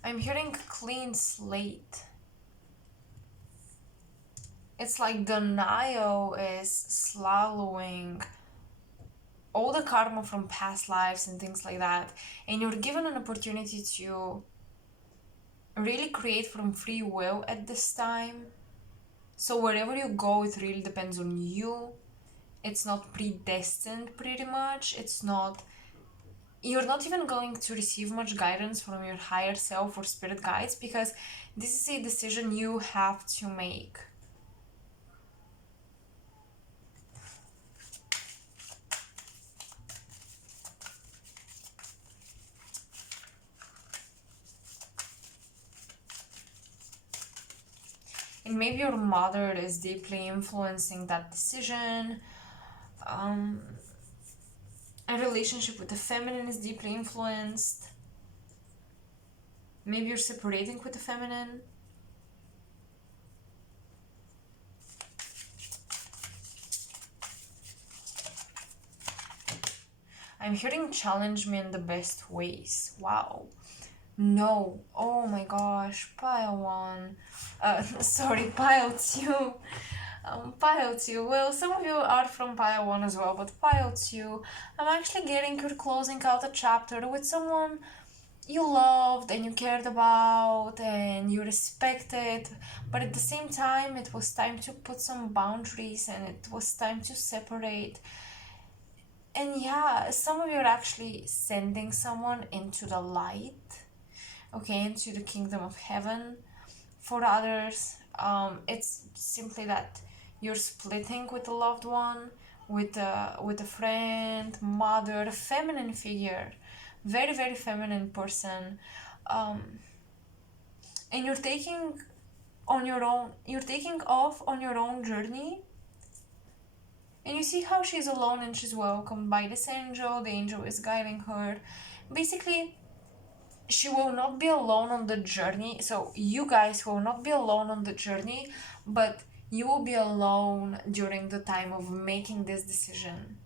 I'm hearing clean slate. It's like the Nile is swallowing all the karma from past lives and things like that, and you're given an opportunity to really create from free will at this time. So wherever you go, it really depends on you. It's not predestined, pretty much. You're not even going to receive much guidance from your higher self or spirit guides, because this is a decision you have to make. And maybe your mother is deeply influencing that decision. A relationship with the feminine is deeply influenced. Maybe you're separating with the feminine. I'm hearing challenge me in the best ways. Wow. No. Oh my gosh. Pile 1. Sorry, pile 2. Pile 2. Well, some of you are from pile 1 as well, but pile 2. I'm actually getting you're closing out a chapter with someone you loved and you cared about and you respected, but at the same time, it was time to put some boundaries and it was time to separate. And yeah, some of you are actually sending someone into the light, okay, into the kingdom of heaven. For others, it's simply that you're splitting with a loved one, with a friend, mother, feminine figure, very very feminine person, and you're taking off on your own journey. And you see how she's alone and she's welcomed by this angel. The angel is guiding her. Basically, she will not be alone on the journey. So you guys will not be alone on the journey, but you will be alone during the time of making this decision.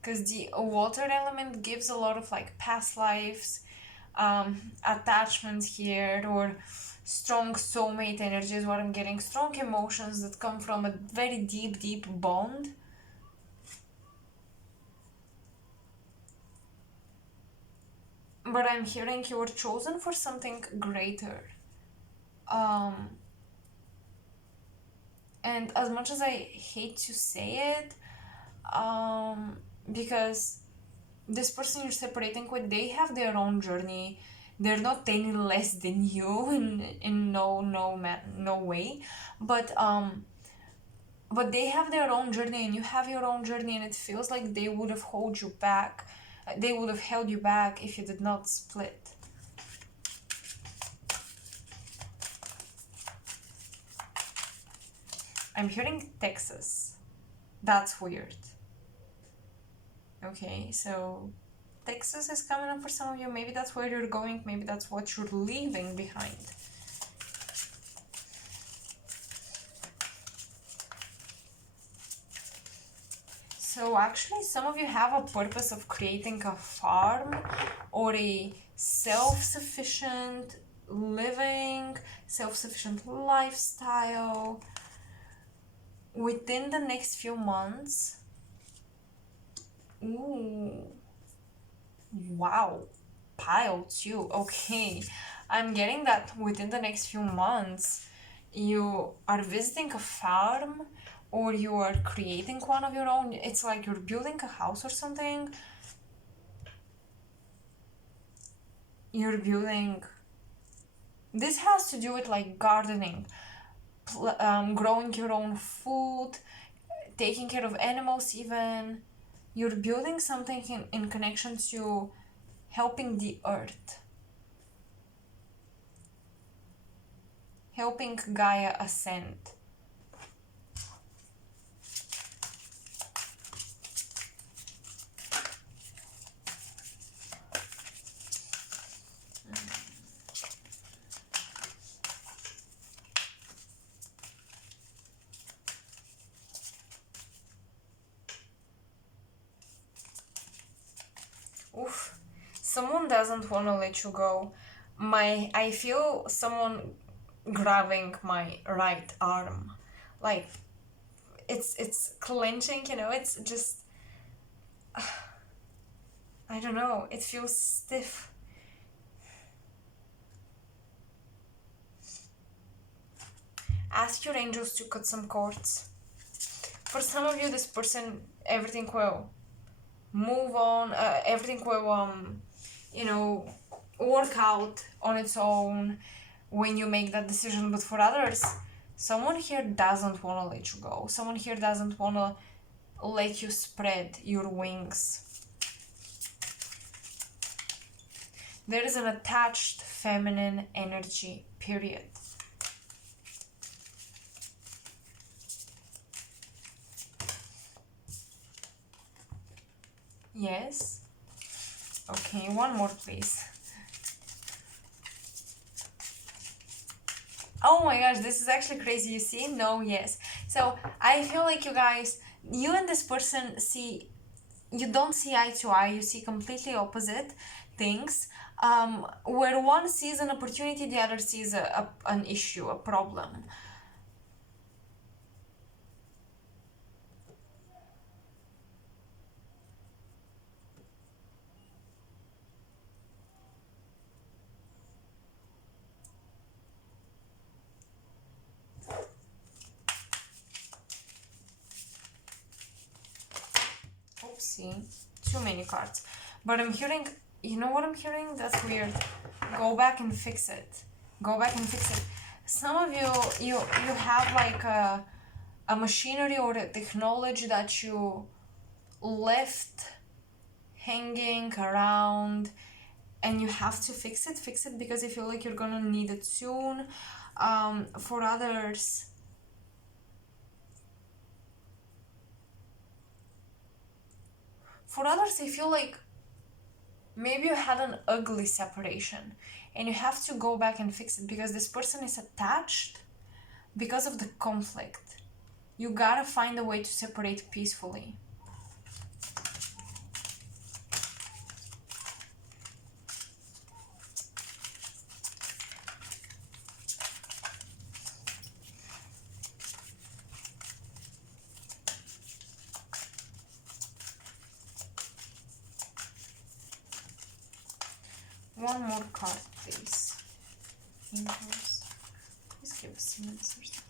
Because the water element gives a lot of like past lives, attachments here, or strong soulmate energy is what I'm getting. Strong emotions that come from a very deep, deep bond. But I'm hearing you were chosen for something greater. Um, and as much as I hate to say it, because this person you're separating with, they have their own journey. They're not any less than you in no way, but they have their own journey and you have your own journey, and it feels like they would have held you back. They would have held you back if you did not split. I'm hearing Texas. That's weird. Okay, so Texas is coming up for some of you. Maybe that's where you're going. Maybe that's what you're leaving behind. So actually, some of you have a purpose of creating a farm or a self-sufficient living, self-sufficient lifestyle within the next few months. Ooh. Wow. Pile 2. Okay. I'm getting that within the next few months you are visiting a farm or you are creating one of your own. It's like you're building a house or something. You're building. This has to do with like gardening, growing your own food, taking care of animals, even. You're building something in connection to helping the earth, helping Gaia ascend. Oof. Someone doesn't want to let you go. I feel someone grabbing my right arm. Like it's clenching, it's just I don't know, it feels stiff. Ask your angels to cut some cords. For some of you, this person, everything will move on, everything will work out on its own when you make that decision. But for others, someone here doesn't want to let you go. Someone here doesn't want to let you spread your wings. There is an attached feminine energy, period. Yes. Okay, one more, please. Oh my gosh, this is actually crazy. You see? No, yes. So I feel like you and this person you don't see eye to eye. You see completely opposite things. Where one sees an opportunity, the other sees an issue, a problem. Oopsie, too many cards. But I'm hearing, you know what I'm hearing? That's weird. Go back and fix it. Go back and fix it. Some of you have like a machinery or a technology that you left hanging around and you have to fix it because you feel like you're gonna need it soon. For others, I feel like maybe you had an ugly separation and you have to go back and fix it because this person is attached because of the conflict. You gotta find a way to separate peacefully. One more card, please. Angels, please give us some answers.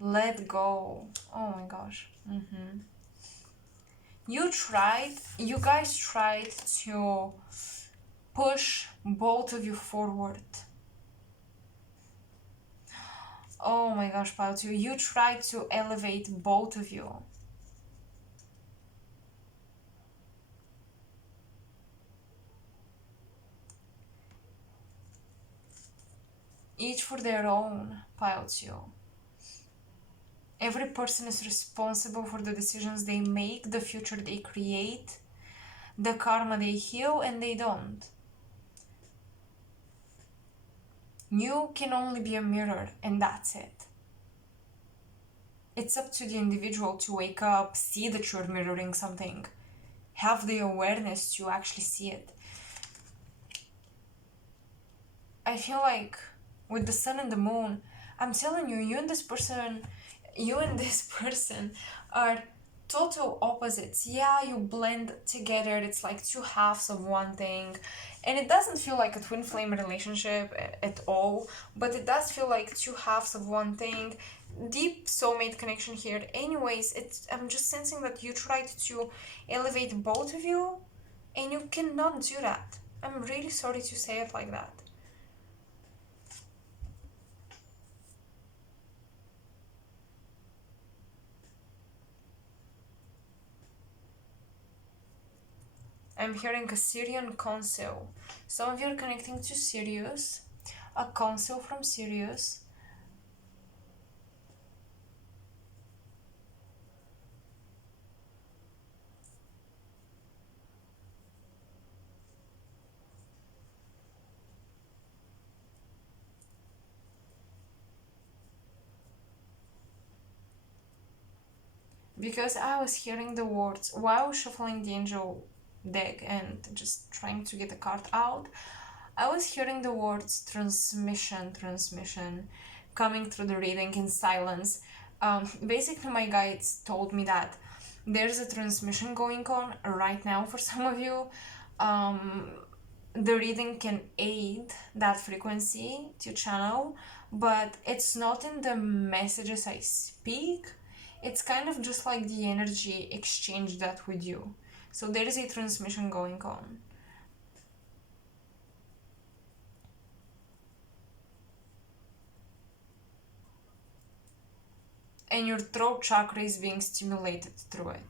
Let go. Oh my gosh. You guys tried to push both of you forward. Oh my gosh, pile 2. You tried to elevate both of you. Each for their own, pile 2. Every person is responsible for the decisions they make, the future they create, the karma they heal and they don't. You can only be a mirror and that's it. It's up to the individual to wake up, see that you're mirroring something, have the awareness to actually see it. I feel like with the sun and the moon, I'm telling you, you and this person are total opposites. Yeah, you blend together, it's like two halves of one thing, and it doesn't feel like a twin flame relationship at all, but it does feel like two halves of one thing. Deep soulmate connection here. Anyways, I'm just sensing that you tried to elevate both of you, and you cannot do that. I'm really sorry to say it like that. I'm hearing a Syrian council. Some of you are connecting to Sirius, a council from Sirius. Because I was hearing the words while shuffling the angel deck and just trying to get the card out. I was hearing the words transmission, transmission coming through the reading in silence. Basically, my guides told me that there's a transmission going on right now for some of you. The reading can aid that frequency to channel, but it's not in the messages I speak. It's kind of just like the energy exchange that with you. So there is a transmission going on. And your throat chakra is being stimulated through it.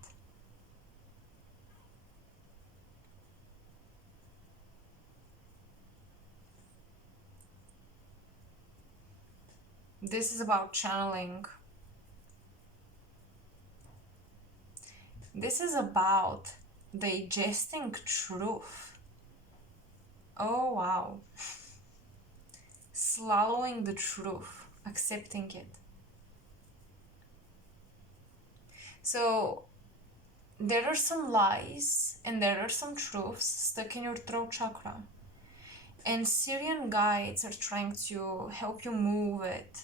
This is about channeling. This is about digesting truth. Oh wow. Swallowing the truth, accepting it. So there are some lies and there are some truths stuck in your throat chakra. And Syrian guides are trying to help you move it.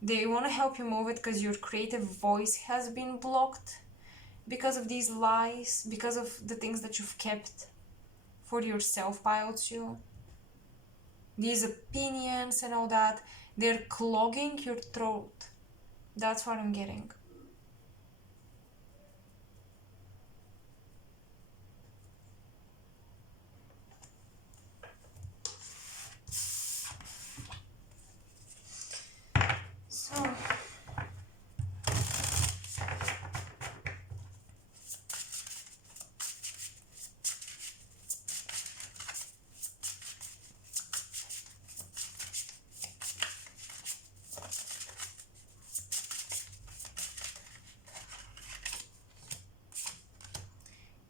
They want to help you move it because your creative voice has been blocked because of these lies, because of the things that you've kept for yourself, pile two. These opinions and all that, they're clogging your throat. That's what I'm getting. So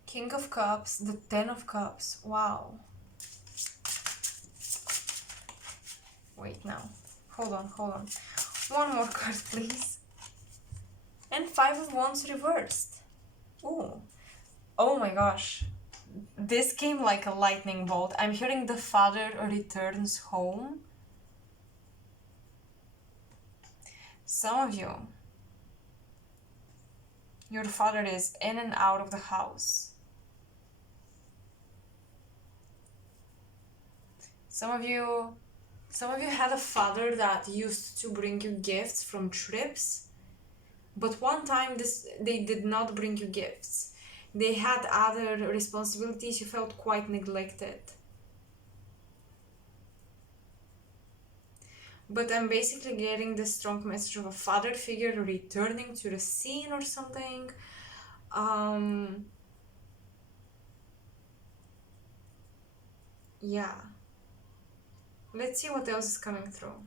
King of Cups, the Ten of Cups. Wow. Wait now. Hold on. One more card, please. And Five of Wands reversed. Ooh. Oh my gosh. This came like a lightning bolt. I'm hearing the father returns home. Some of you, your father is in and out of the house. Some of you had a father that used to bring you gifts from trips, but one time they did not bring you gifts. They had other responsibilities. You felt quite neglected. But I'm basically getting the strong message of a father figure returning to the scene or something. Yeah. Let's see what else is coming through.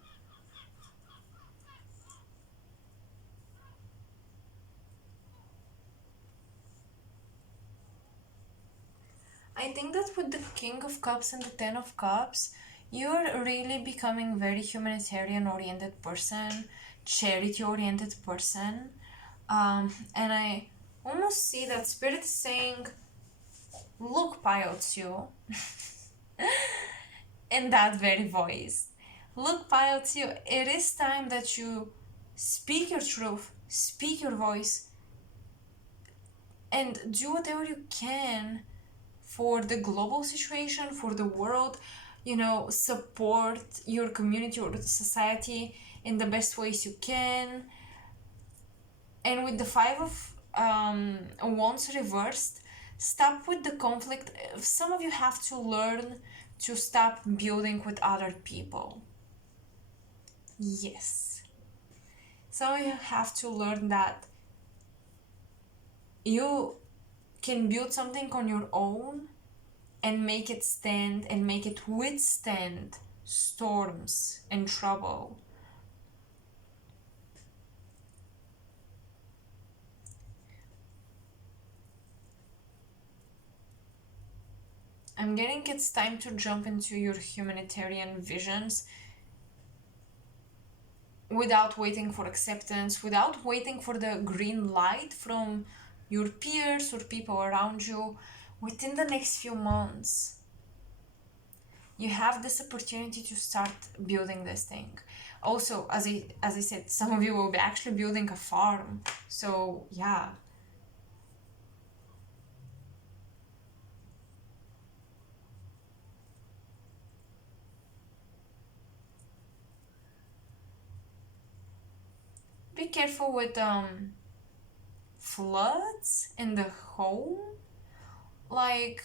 I think that with the King of Cups and the Ten of Cups, you're really becoming very humanitarian oriented person, charity oriented person. And I almost see that Spirit is saying, look, Pile 2, in that very voice. Look, Pile 2, it is time that you speak your truth, speak your voice, and do whatever you can for the global situation, for the world, support your community or the society in the best ways you can. And with the Five of Wands reversed, stop with the conflict. Some of you have to learn to stop building with other people. Yes. Some of you have to learn that you can build something on your own and make it stand and make it withstand storms and trouble. I'm getting it's time to jump into your humanitarian visions without waiting for acceptance, without waiting for the green light from your peers or people around you. Within the next few months, you have this opportunity to start building this thing. Also, as I said, some of you will be actually building a farm. So yeah. Be careful with floods in the home. Like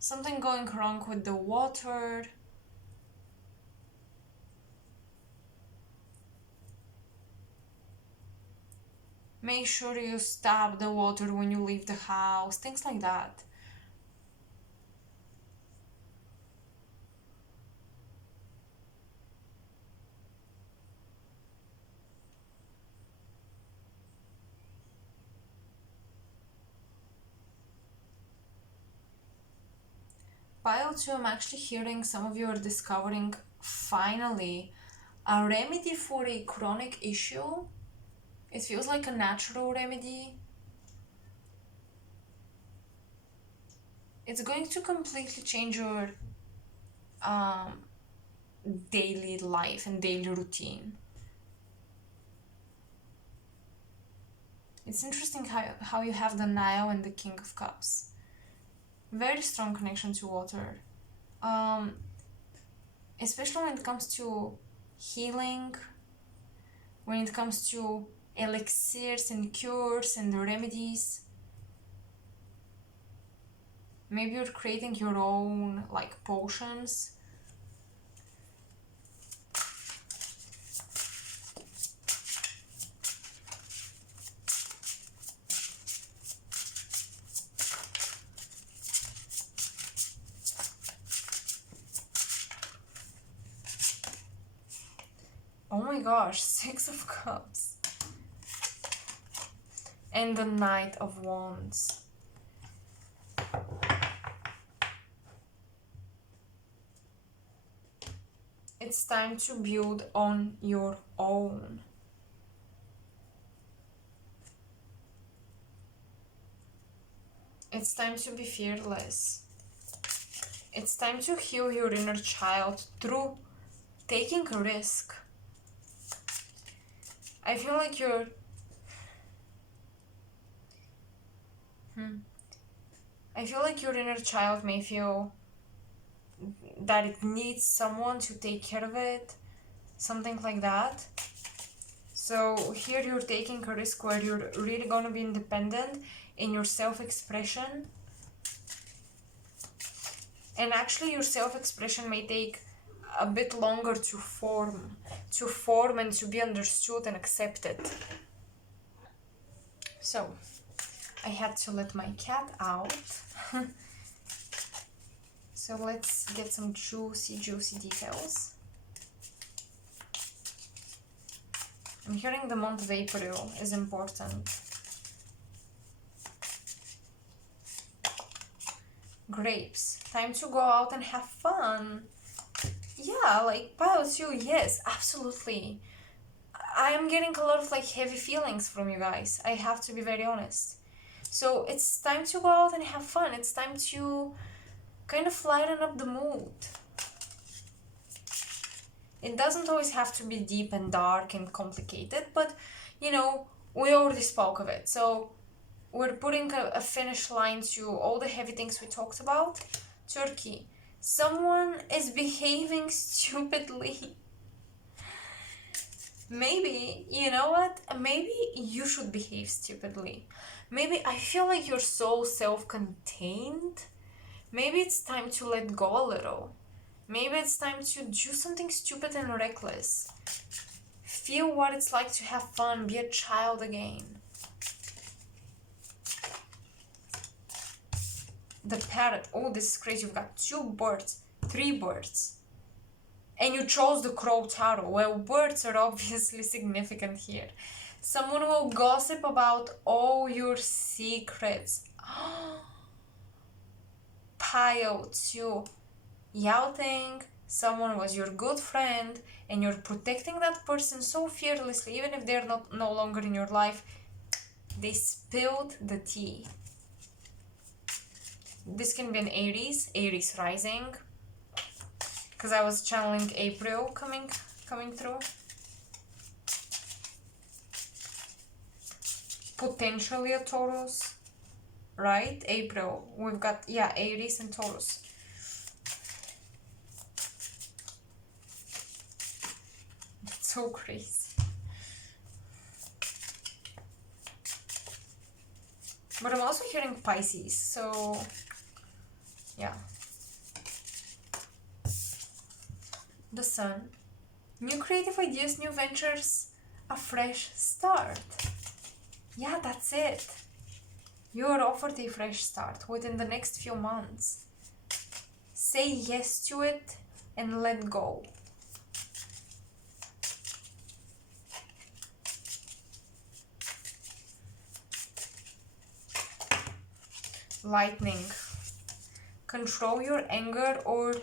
something going wrong with the water. Make sure you stop the water when you leave the house. Things like that. Pile 2, I'm actually hearing some of you are discovering finally a remedy for a chronic issue. It feels like a natural remedy. It's going to completely change your daily life and daily routine. It's interesting how you have the Nile and the King of Cups. Very strong connection to water. Especially when it comes to healing, when it comes to elixirs and cures and remedies. Maybe you're creating your own like potions. Oh my gosh, Six of Cups. And the Knight of Wands. It's time to build on your own. It's time to be fearless. It's time to heal your inner child through taking a risk. I feel like you're... I feel like your inner child may feel that it needs someone to take care of it. Something like that. So here you're taking a risk where you're really gonna be independent in your self-expression. And actually your self-expression may take a bit longer to form and to be understood and accepted. So I had to let my cat out. So let's get some juicy details. I'm hearing the month of April is important. Grapes. Time to go out and have fun. Yeah, like pile 2, yes, absolutely. I am getting a lot of like heavy feelings from you guys. I have to be very honest. So it's time to go out and have fun. It's time to kind of lighten up the mood. It doesn't always have to be deep and dark and complicated, but we already spoke of it. So we're putting a finish line to all the heavy things we talked about. Turkey. Someone is behaving stupidly. Maybe, you know what? Maybe you should behave stupidly. Maybe I feel like you're so self-contained. Maybe it's time to let go a little. Maybe it's time to do something stupid and reckless. Feel what it's like to have fun, be a child again. The parrot. Oh, this is crazy. You've got 2 birds, 3 birds. And you chose the crow tarot. Well, birds are obviously significant here. Someone will gossip about all your secrets. Pile 2. Y'all think someone was your good friend and you're protecting that person so fearlessly, even if they're no longer in your life. They spilled the tea. This can be an Aries rising, because I was channeling April coming through. Potentially a Taurus, right? April. We've got, yeah, Aries and Taurus. It's so crazy. But I'm also hearing Pisces, so yeah. The Sun. New creative ideas, new ventures, a fresh start. Yeah, that's it. You are offered a fresh start within the next few months. Say yes to it and let go. Lightning. Control your anger or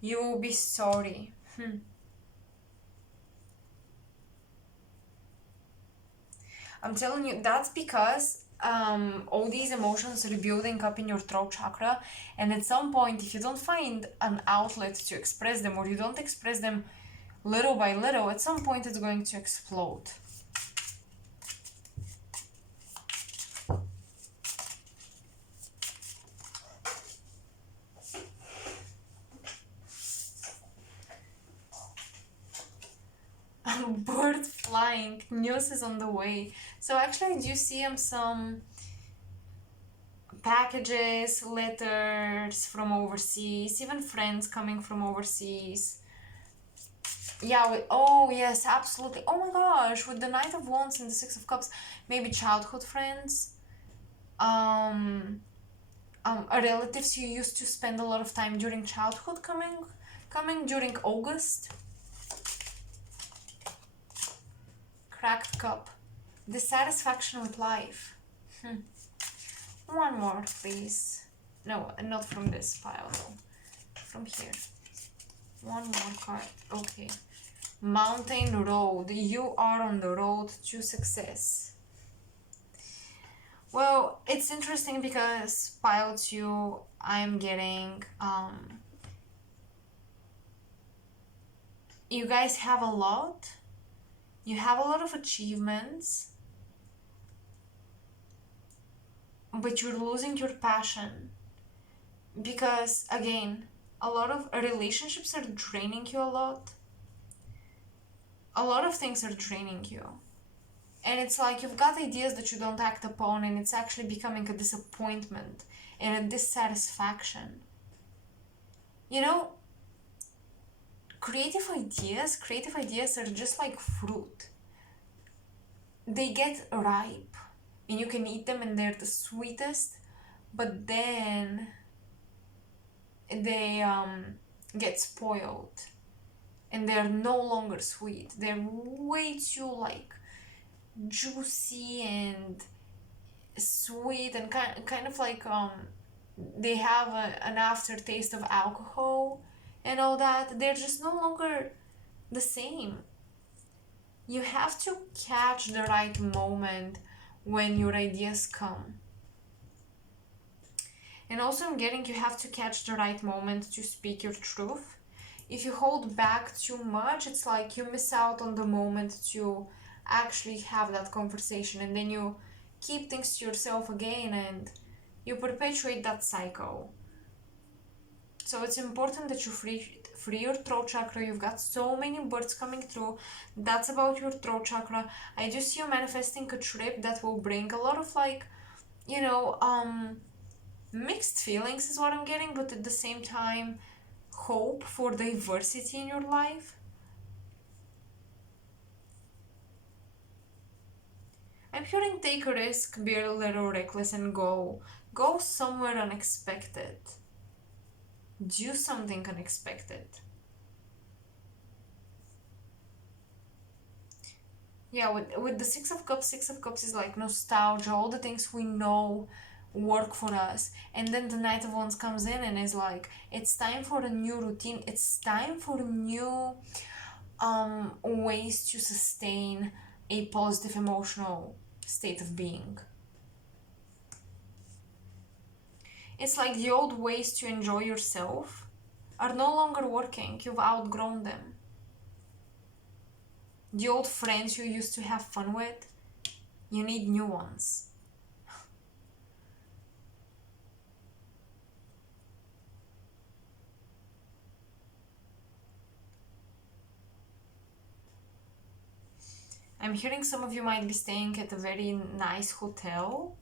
you will be sorry. I'm telling you, that's because all these emotions are building up in your throat chakra, and at some point, if you don't find an outlet to express them, or you don't express them little by little, at some point it's going to explode. Bird flying, news is on the way. So actually I do see some packages, letters from overseas, even friends coming from overseas. Yeah, oh yes, absolutely. Oh my gosh, with the Knight of Wands and the Six of Cups, maybe childhood friends, relatives you used to spend a lot of time during childhood coming during August. Cracked cup. Dissatisfaction with life. One more, please. No, not from this pile, no. From here. One more card. Okay. Mountain road. You are on the road to success. Well, it's interesting because pile 2, I'm getting... you guys have a lot. You have a lot of achievements, but you're losing your passion because, again, a lot of relationships are draining you a lot. A lot of things are draining you. And it's like you've got ideas that you don't act upon, and it's actually becoming a disappointment and a dissatisfaction. You know, creative ideas are just like fruit. They get ripe and you can eat them and they're the sweetest, but then they get spoiled and they're no longer sweet. They're way too like juicy and sweet and kind of like they have an aftertaste of alcohol and all that. They're just no longer the same. You have to catch the right moment when your ideas come. And also I'm getting you have to catch the right moment to speak your truth. If you hold back too much, it's like you miss out on the moment to actually have that conversation, and then you keep things to yourself again, and you perpetuate that cycle. So it's important that you free your throat chakra. You've got so many birds coming through. That's about your throat chakra. I just see you manifesting a trip that will bring a lot of like, you know, mixed feelings is what I'm getting, but at the same time, hope for diversity in your life. I'm hearing take a risk, be a little reckless, and go somewhere unexpected. Do something unexpected. Yeah, with the Six of Cups is like nostalgia, all the things we know work for us. And then the Knight of Wands comes in and is like, it's time for a new routine. It's time for new ways to sustain a positive emotional state of being. It's like the old ways to enjoy yourself are no longer working. You've outgrown them. The old friends you used to have fun with, you need new ones. I'm hearing some of you might be staying at a very nice hotel.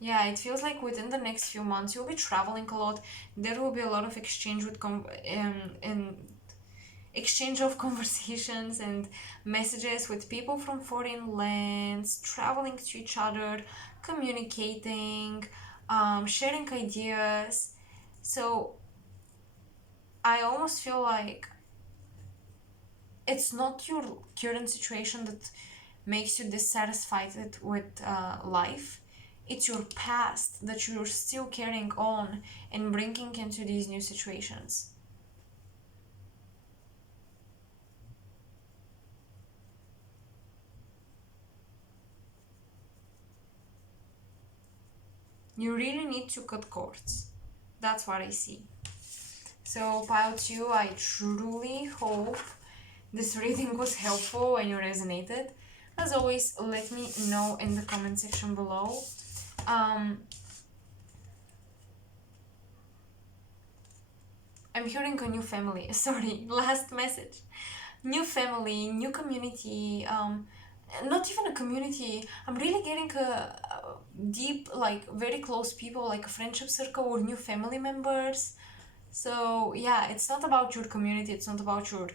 Yeah, it feels like within the next few months you'll be traveling a lot. There will be a lot of exchange with and exchange of conversations and messages with people from foreign lands, traveling to each other, communicating, sharing ideas. So I almost feel like it's not your current situation that makes you dissatisfied with life. It's your past that you're still carrying on and bringing into these new situations. You really need to cut cords. That's what I see. So, pile 2, I truly hope this reading was helpful and you resonated. As always, let me know in the comment section below. I'm hearing a new family. Sorry, last message. New family, new community. Not even a community. I'm really getting a deep, like very close people, like a friendship circle or new family members. So yeah, it's not about your community. It's not about your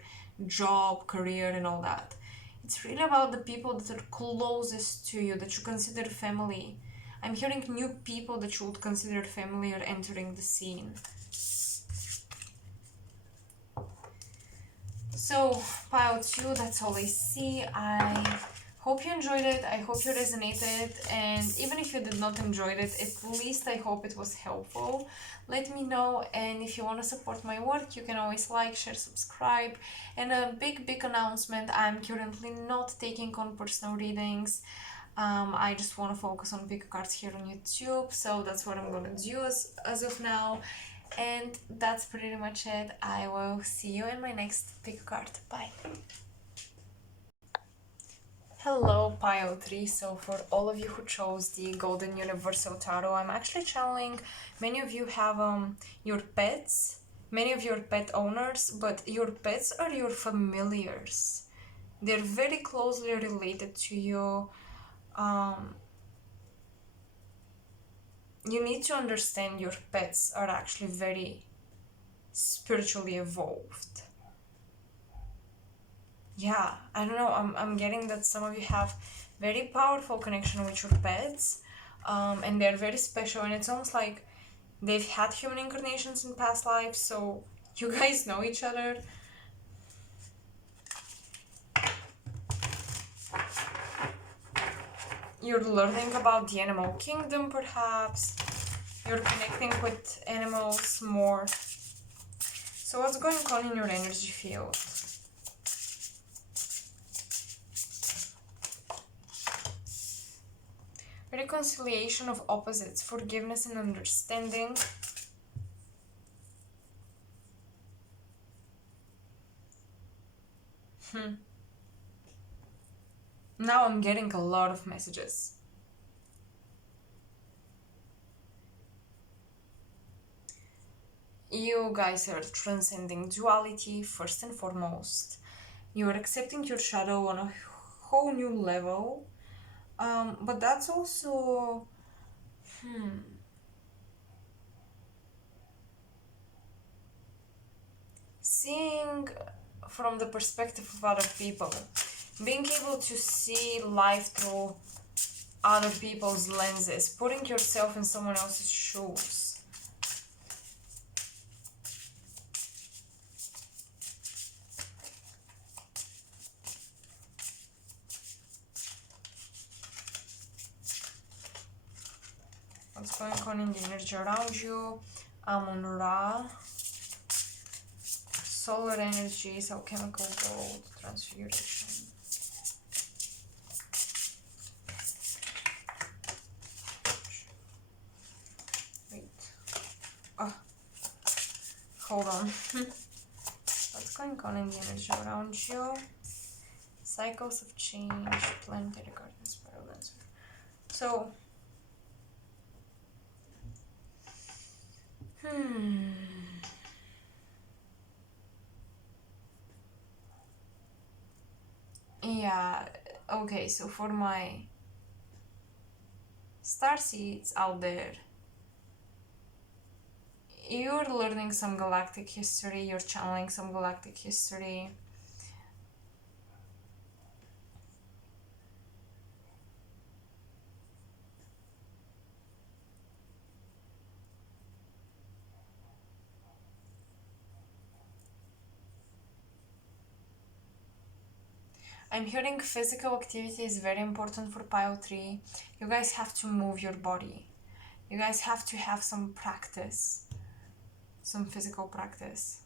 job, career, and all that. It's really about the people that are closest to you, that you consider family. I'm hearing new people that you would consider family are entering the scene. So, pile 2, that's all I see. I hope you enjoyed it. I hope you resonated. And even if you did not enjoy it, at least I hope it was helpful. Let me know. And if you want to support my work, you can always like, share, subscribe. And a big announcement, I'm currently not taking on personal readings. I just want to focus on pick cards here on YouTube. So that's what I'm going to do as of now. And that's pretty much it. I will see you in my next pick card. Bye. Hello, pile 3. So for all of you who chose the Golden Universal Tarot, I'm actually channeling. Many of you have your pets, many of your pet owners, but your pets are your familiars. They're very closely related to you. You need to understand your pets are actually very spiritually evolved. Yeah, I don't know, I'm getting that some of you have very powerful connection with your pets, and they're very special, and it's almost like they've had human incarnations in past lives, so you guys know each other. You're learning about the animal kingdom, perhaps. You're connecting with animals more. So what's going on in your energy field? Reconciliation of opposites, forgiveness and understanding. Now I'm getting a lot of messages. You guys are transcending duality first and foremost. You are accepting your shadow on a whole new level. But that's also seeing from the perspective of other people, being able to see life through other people's lenses, putting yourself in someone else's shoes. What's going on in the energy around you? Amun Ra. Solar energies, alchemical gold, transfiguration. Wait. Oh, hold on. What's going on in the energy around you? Cycles of change, planetary garden, spiral dancer. So, yeah, okay, so for my starseeds out there, you're learning some galactic history, you're channeling some galactic history. I'm hearing physical activity is very important for pile 3. You guys have to move your body. You guys have to have some practice. Some physical practice.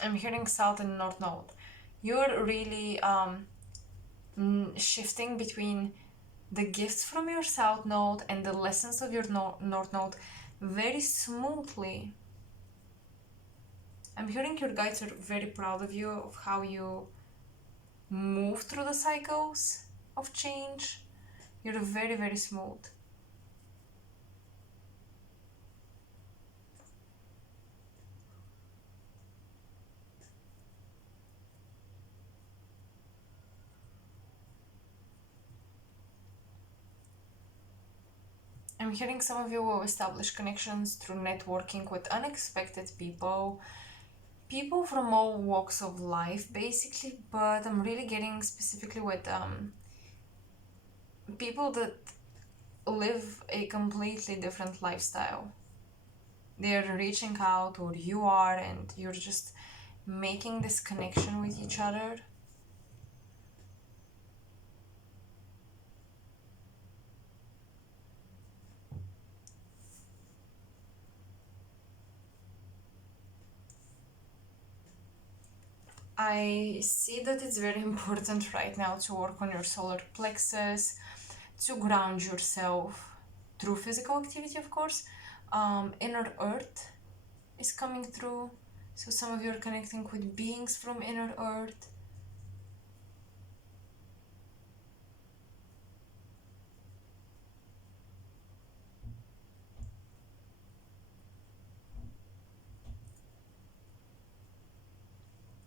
I'm hearing south and north node. You're really shifting between the gifts from your south node and the lessons of your north node very smoothly. I'm hearing your guides are very proud of you, of how you move through the cycles of change. You're very, very smooth. I'm hearing some of you will establish connections through networking with unexpected people. People from all walks of life, basically, but I'm really getting specifically with people that live a completely different lifestyle. They're reaching out, or you are, and you're just making this connection with each other. I see that it's very important right now to work on your solar plexus, to ground yourself through physical activity, of course. Inner earth is coming through, so some of you are connecting with beings from inner earth.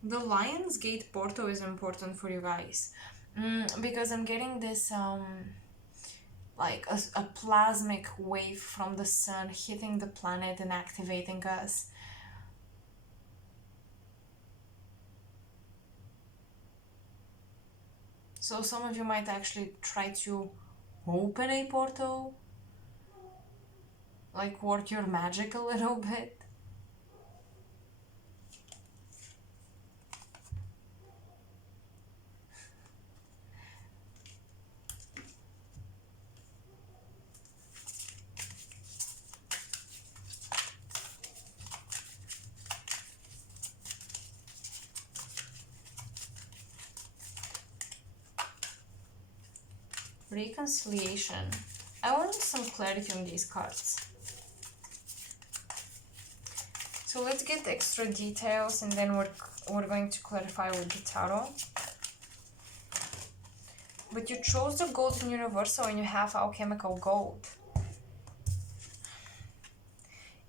The Lion's Gate portal is important for you guys, because I'm getting this like a plasmic wave from the sun hitting the planet and activating us. So some of you might actually try to open a portal, like work your magic a little bit. Reconciliation. I want some clarity on these cards. So let's get extra details, and then we're going to clarify with the tarot. But you chose the golden universal and you have alchemical gold.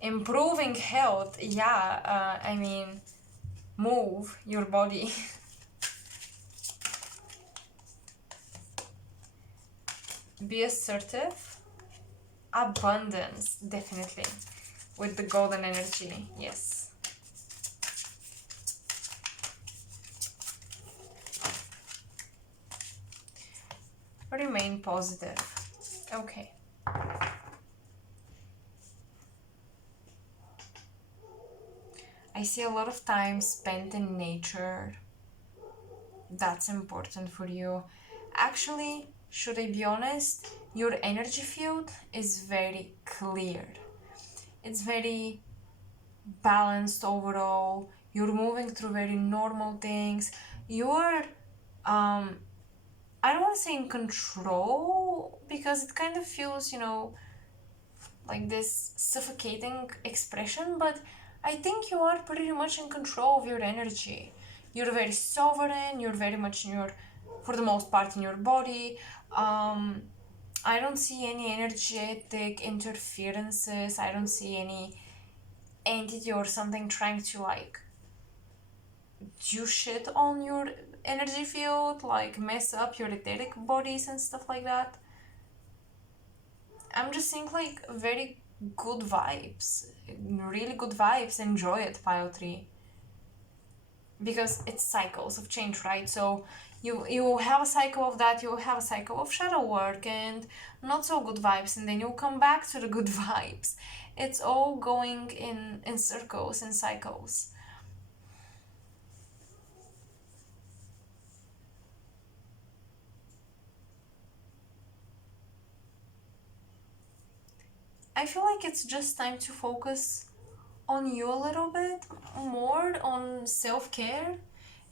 Improving health, yeah, I mean, move your body. Be assertive. Abundance, definitely. With the golden energy, yes. Remain positive. Okay. I see a lot of time spent in nature. That's important for you. Actually, should I be honest, your energy field is very clear. It's very balanced overall. You're moving through very normal things. You're I don't want to say in control, because it kind of feels, you know, like this suffocating expression, but I think you are pretty much in control of your energy. You're very sovereign, you're very much in your, for the most part, in your body. I don't see any energetic interferences. I don't see any entity or something trying to like do shit on your energy field, like mess up your etheric bodies and stuff like that. I'm just seeing like very good vibes, really good vibes. Enjoy it, pile 3, because it's cycles of change, right? So you have a cycle of that, you have a cycle of shadow work and not so good vibes, and then you'll come back to the good vibes. It's all going in circles and cycles. I feel like it's just time to focus on you a little bit more, on self-care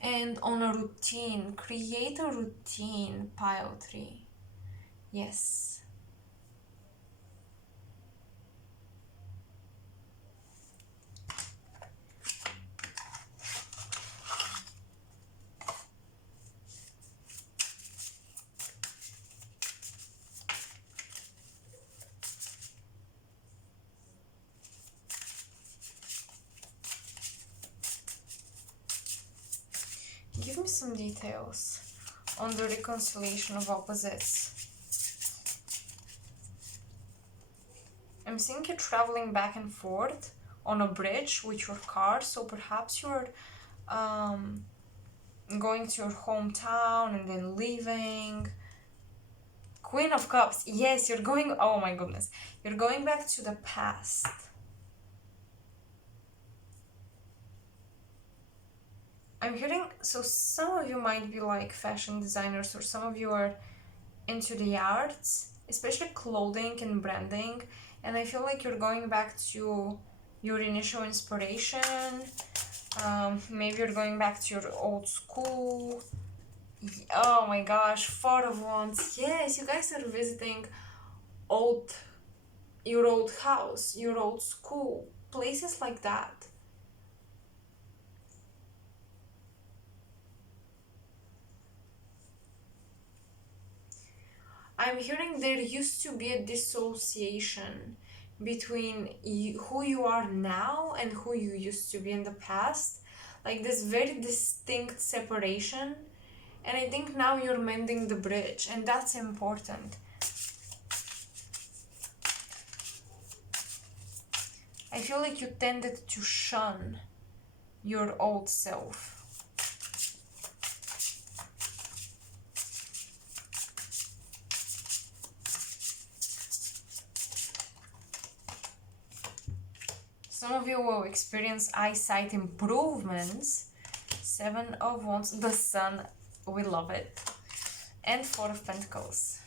and on a routine. Create a routine, pile 3. Yes. Give me some details on the reconciliation of opposites. I'm seeing you traveling back and forth on a bridge with your car, so perhaps you're going to your hometown and then leaving. Queen of Cups. Yes, you're going, oh my goodness, you're going back to the past. I'm hearing, so some of you might be like fashion designers, or some of you are into the arts, especially clothing and branding, and I feel like you're going back to your initial inspiration. Maybe you're going back to your old school. Oh my gosh, 4 of Wands. Yes, you guys are visiting your old house, your old school, places like that. I'm hearing there used to be a dissociation between who you are now and who you used to be in the past. Like this very distinct separation. And I think now you're mending the bridge, and that's important. I feel like you tended to shun your old self. Some of you will experience eyesight improvements. 7 of Wands, the Sun, we love it. And 4 of Pentacles.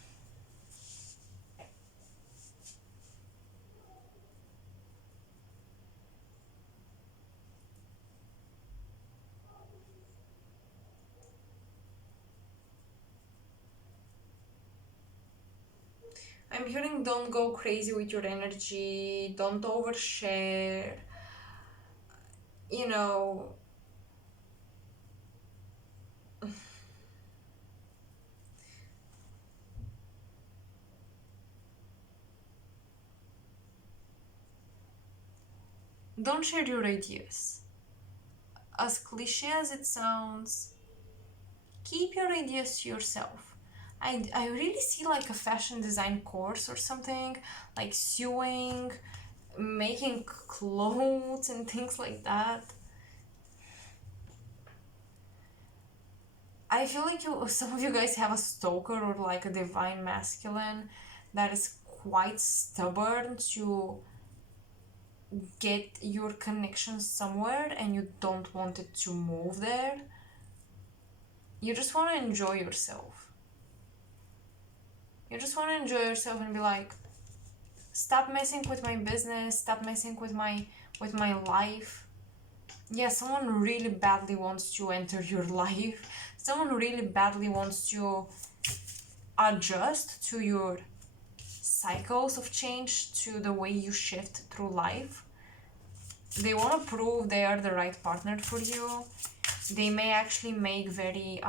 I'm hearing don't go crazy with your energy, don't overshare. you know, don't share your ideas. As cliche as it sounds, keep your ideas to yourself. I really see like a fashion design course or something, like sewing, making clothes and things like that. I feel like some of you guys have a stalker or like a divine masculine that is quite stubborn to get your connection somewhere and you don't want it to move there. You just want to enjoy yourself. You just want to enjoy yourself and be like, stop messing with my business, stop messing with my life. Yeah, someone really badly wants to enter your life. Someone really badly wants to adjust to your cycles of change, to the way you shift through life. They want to prove they are the right partner for you. They may actually make very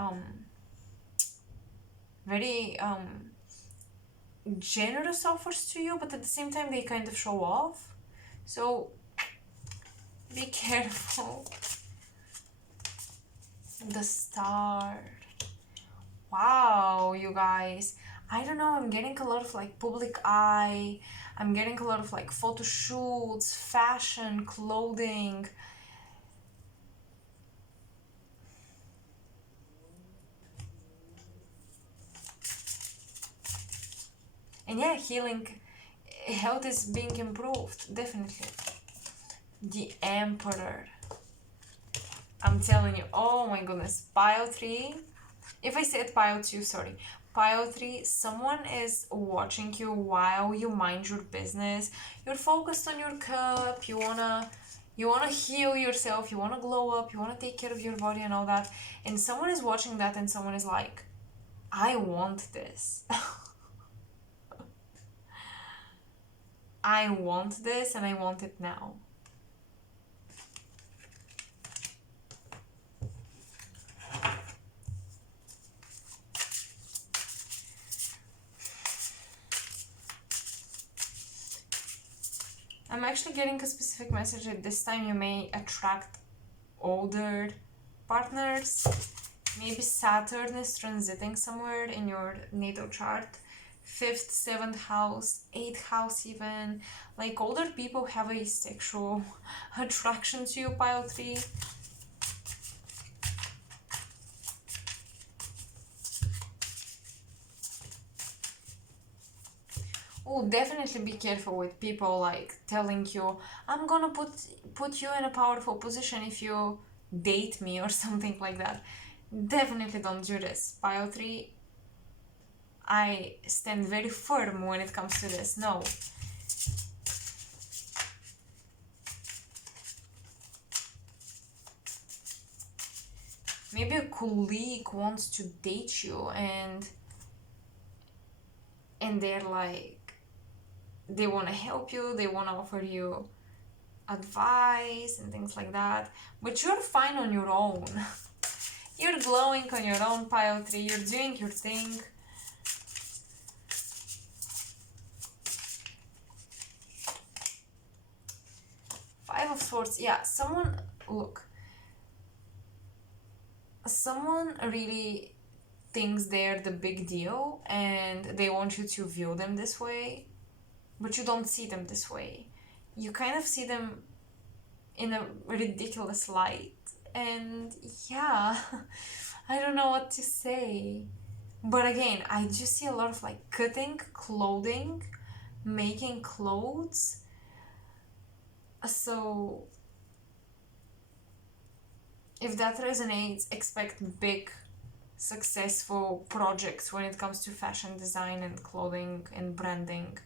generous offers to you, but at the same time they kind of show off. So be careful. The star. Wow, you guys. I don't know, I'm getting a lot of like public eye. I'm getting a lot of like photo shoots, fashion, clothing. And yeah, healing, health is being improved, definitely. The Emperor. I'm telling you, oh my goodness, pile 3. If I said pile 2, sorry. Pile 3, someone is watching you while you mind your business. You're focused on your cup, you wanna heal yourself, you wanna glow up, you wanna take care of your body and all that. And someone is watching that and someone is like, I want this. I want this and I want it now. I'm actually getting a specific message that this time you may attract older partners. Maybe Saturn is transiting somewhere in your natal chart. 5th, 7th house, 8th house even. Like older people have a sexual attraction to you, pile 3. Oh, definitely be careful with people like telling you, I'm gonna put you in a powerful position if you date me or something like that. Definitely don't do this. Pile 3, I stand very firm when it comes to this. No. Maybe a colleague wants to date you and they're like, they want to help you, they want to offer you advice and things like that, but you're fine on your own. You're glowing on your own, pile 3. You're doing your thing. Five of Swords. Yeah, someone, look, someone really thinks they're the big deal and they want you to view them this way, but you don't see them this way. You kind of see them in a ridiculous light. And yeah, I don't know what to say. But again, I just see a lot of like cutting clothing, making clothes. So if that resonates, expect big, successful projects when it comes to fashion design and clothing and branding.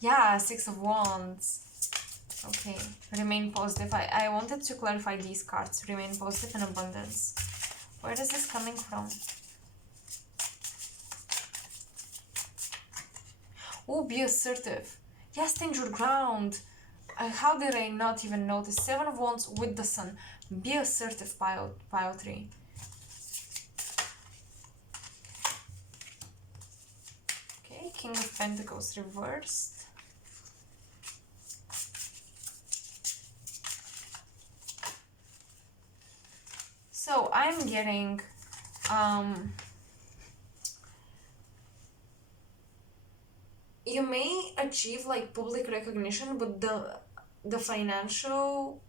Yeah, Six of Wands. Okay, remain positive. I wanted to clarify these cards. Remain positive and abundance. Where is this coming from? Oh, be assertive. Yes, stand your ground. How did I not even notice? 7 of Wands with the Sun. Be assertive, pile 3. Okay, King of Pentacles reversed. So I'm getting you may achieve like public recognition, but the financial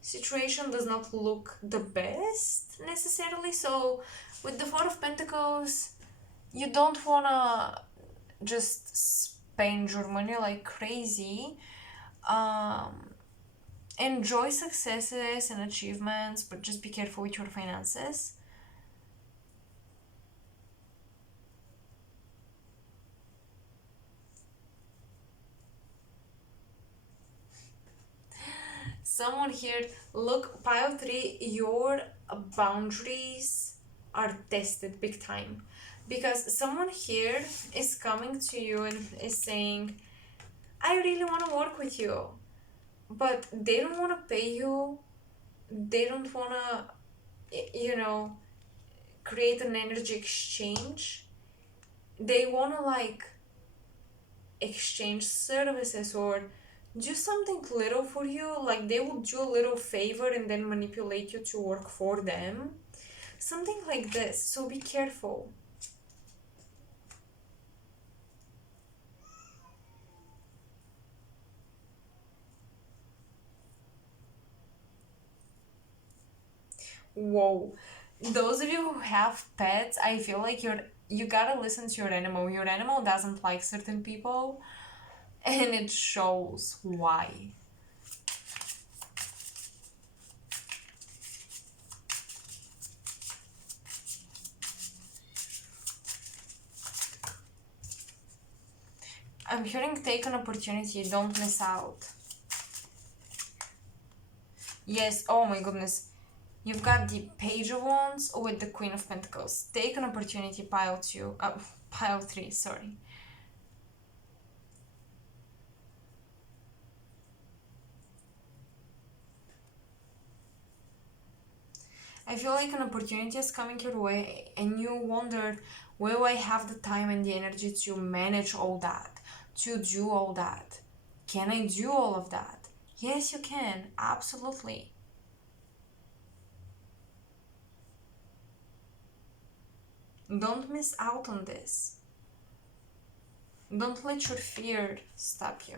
situation does not look the best necessarily. So with the Four of Pentacles, you don't wanna just spend your money like crazy. Enjoy successes and achievements, but just be careful with your finances. Someone here, look, pile 3, your boundaries are tested big time. Because someone here is coming to you and is saying, I really want to work with you. But they don't want to pay you. They don't want to, create an energy exchange. They want to like exchange services or do something little for you, like they will do a little favor and then manipulate you to work for them, something like this. So be careful. Whoa, those of you who have pets, I feel like you gotta listen to your animal. Your animal doesn't like certain people, and it shows why. I'm hearing take an opportunity, don't miss out. Yes, oh my goodness. You've got the Page of Wands with the Queen of Pentacles. Take an opportunity, pile 3, sorry. I feel like an opportunity is coming your way and you wonder, will I have the time and the energy to manage all that, to do all that? Can I do all of that? Yes, you can, absolutely. Don't miss out on this. Don't let your fear stop you.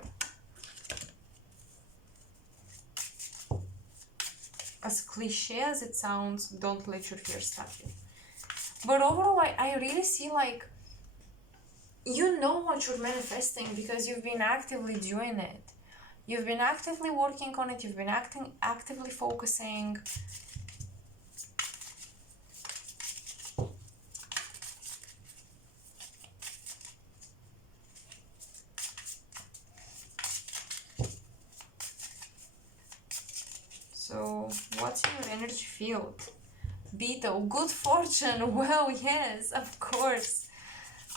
As cliche as it sounds, don't let your fear stop you. But overall, I really see like, you know what you're manifesting because you've been actively doing it. You've been actively working on it. You've been actively focusing. So, what's in your energy field? Beetle, good fortune. Well, yes, of course.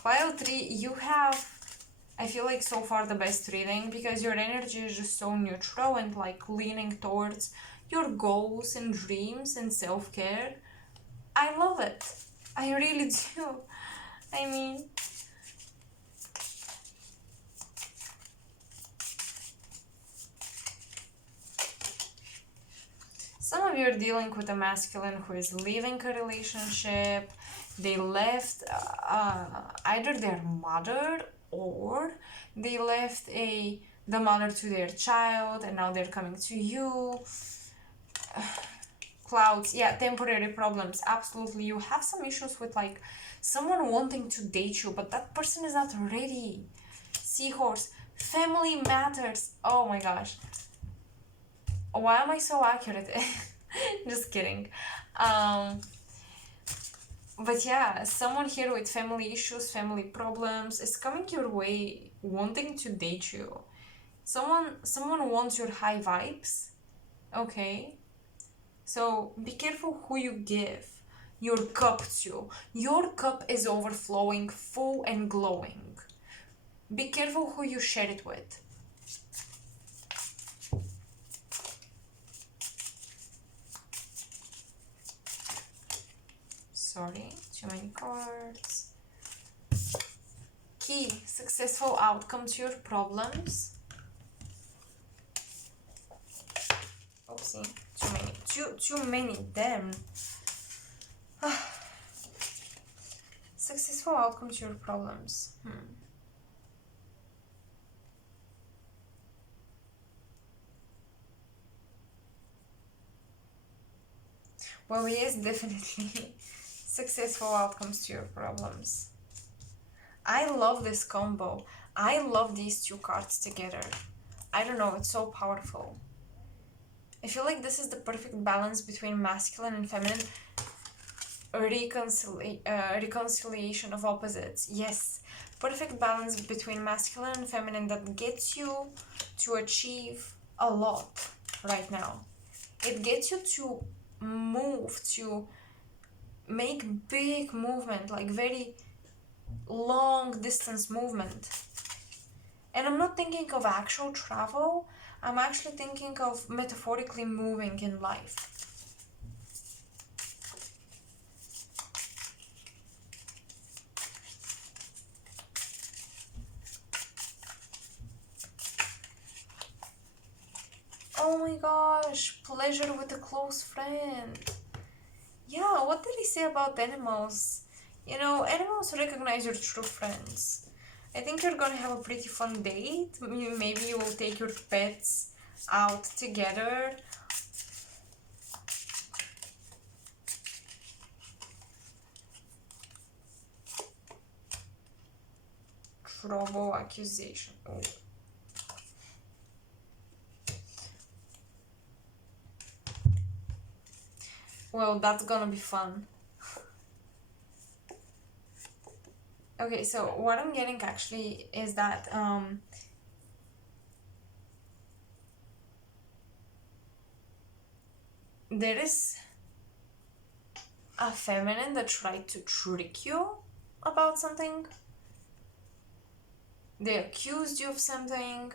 Pile 3, you have, I feel like so far the best reading because your energy is just so neutral and like leaning towards your goals and dreams and self-care. I love it. I really do. I mean, some of you are dealing with a masculine who is leaving a relationship. They left either their mother or they left the mother to their child and now they're coming to you. Clouds, yeah, temporary problems, absolutely. You have some issues with like someone wanting to date you, but that person is not ready. Seahorse, family matters. Oh my gosh. Why am I so accurate? Just kidding. But yeah, someone here with family issues, family problems is coming your way, wanting to date you. Someone wants your high vibes. Okay. So be careful who you give your cup to. Your cup is overflowing, full and glowing. Be careful who you share it with. Sorry, too many cards. Key, successful outcome to your problems. Oopsie, too many, damn. Successful outcome to your problems. Well, yes, definitely. Successful outcomes to your problems. I love this combo. I love these two cards together. I don't know, it's so powerful. I feel like this is the perfect balance between masculine and feminine. Reconciliation of opposites. Yes, perfect balance between masculine and feminine that gets you to achieve a lot right now. It gets you to move, to make big movement, like very long distance movement. And I'm not thinking of actual travel, I'm actually thinking of metaphorically moving in life. Oh my gosh, pleasure with a close friend. Yeah, what did he say about animals? You know, animals recognize your true friends. I think you're gonna have a pretty fun date. Maybe you will take your pets out together. Trouble accusation. Oh. Well, that's gonna be fun. Okay, so what I'm getting actually is that there is a feminine that tried to trick you about something. They accused you of something.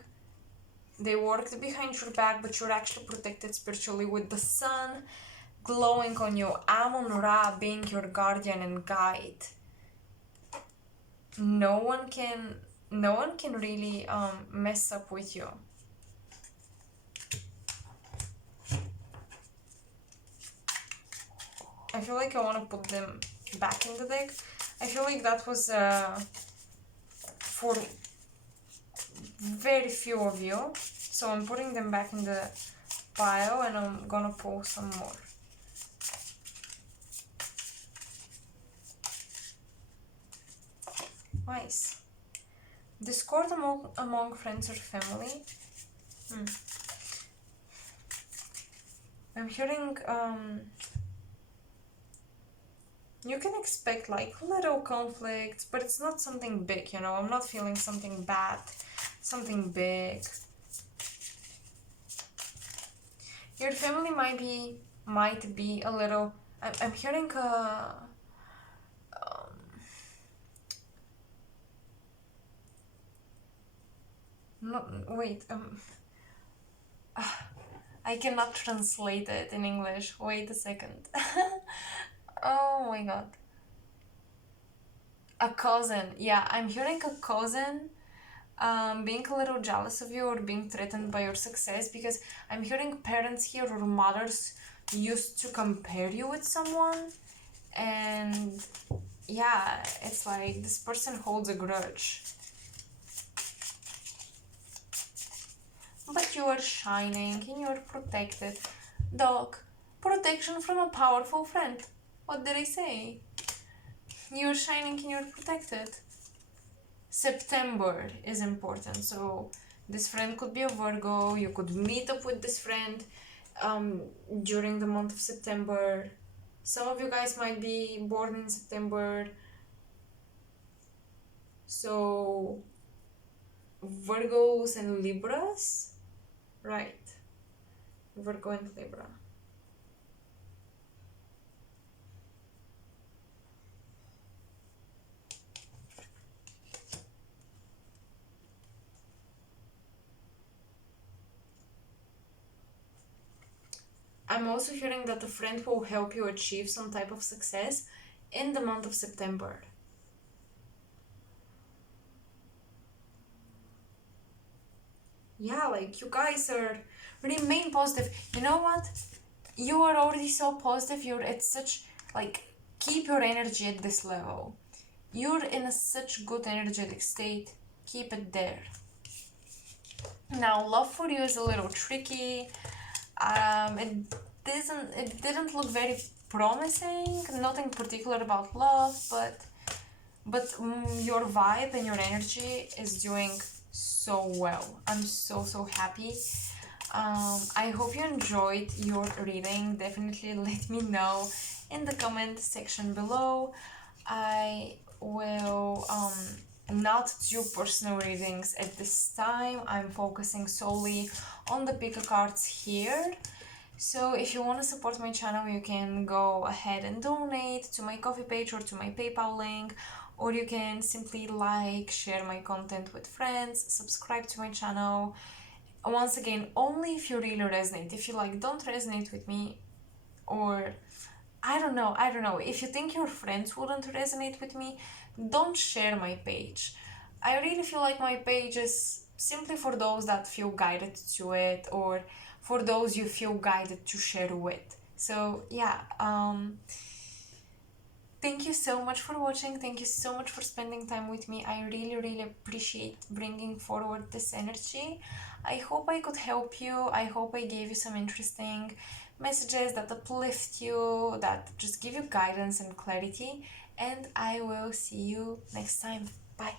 They worked behind your back, but you're actually protected spiritually with the sun glowing on you. Amun-Ra being your guardian and guide. No one can really mess up with you. I feel like I want to put them back in the deck. I feel like that was for very few of you. So I'm putting them back in the pile and I'm gonna pull some more. Nice. Discord among friends or family. I'm hearing you can expect like little conflicts, but it's not something big, you know. I'm not feeling something bad, something big. Your family might be a little. I'm hearing wait, I cannot translate it in English. Wait a second. Oh my god. A cousin. Yeah, I'm hearing a cousin being a little jealous of you or being threatened by your success, because I'm hearing parents here or mothers used to compare you with someone, and yeah, it's like this person holds a grudge. But you are shining and you're protected. Dog, protection from a powerful friend. What did I say? You're shining and you're protected. September is important. So this friend could be a Virgo. You could meet up with this friend during the month of September. Some of you guys might be born in September. So Virgos and Libras. Right. Virgo and Libra. I'm also hearing that a friend will help you achieve some type of success in the month of September. Yeah, like you guys are remain positive. You know what? You are already so positive. You're at such, like, keep your energy at this level. You're in a such good energetic state. Keep it there. Now, love for you is a little tricky. It didn't look very promising. Nothing particular about love, but your vibe and your energy is doing so well. I'm so happy. I hope you enjoyed your reading. Definitely let me know in the comment section below. I will not do personal readings at this time. I'm focusing solely on the pick a cards here. So if you want to support my channel, you can go ahead and donate to my Coffee page or to my PayPal link, or you can simply like, share my content with friends, subscribe to my channel. Once again, only if you really resonate. If you don't resonate with me, or I don't know, if you think your friends wouldn't resonate with me, don't share my page. I really feel like my page is simply for those that feel guided to it, or for those you feel guided to share with. So yeah, thank you so much for watching. Thank you so much for spending time with me. I really appreciate bringing forward this energy. I hope I could help you. I hope I gave you some interesting messages that uplift you, that just give you guidance and clarity. And I will see you next time. Bye.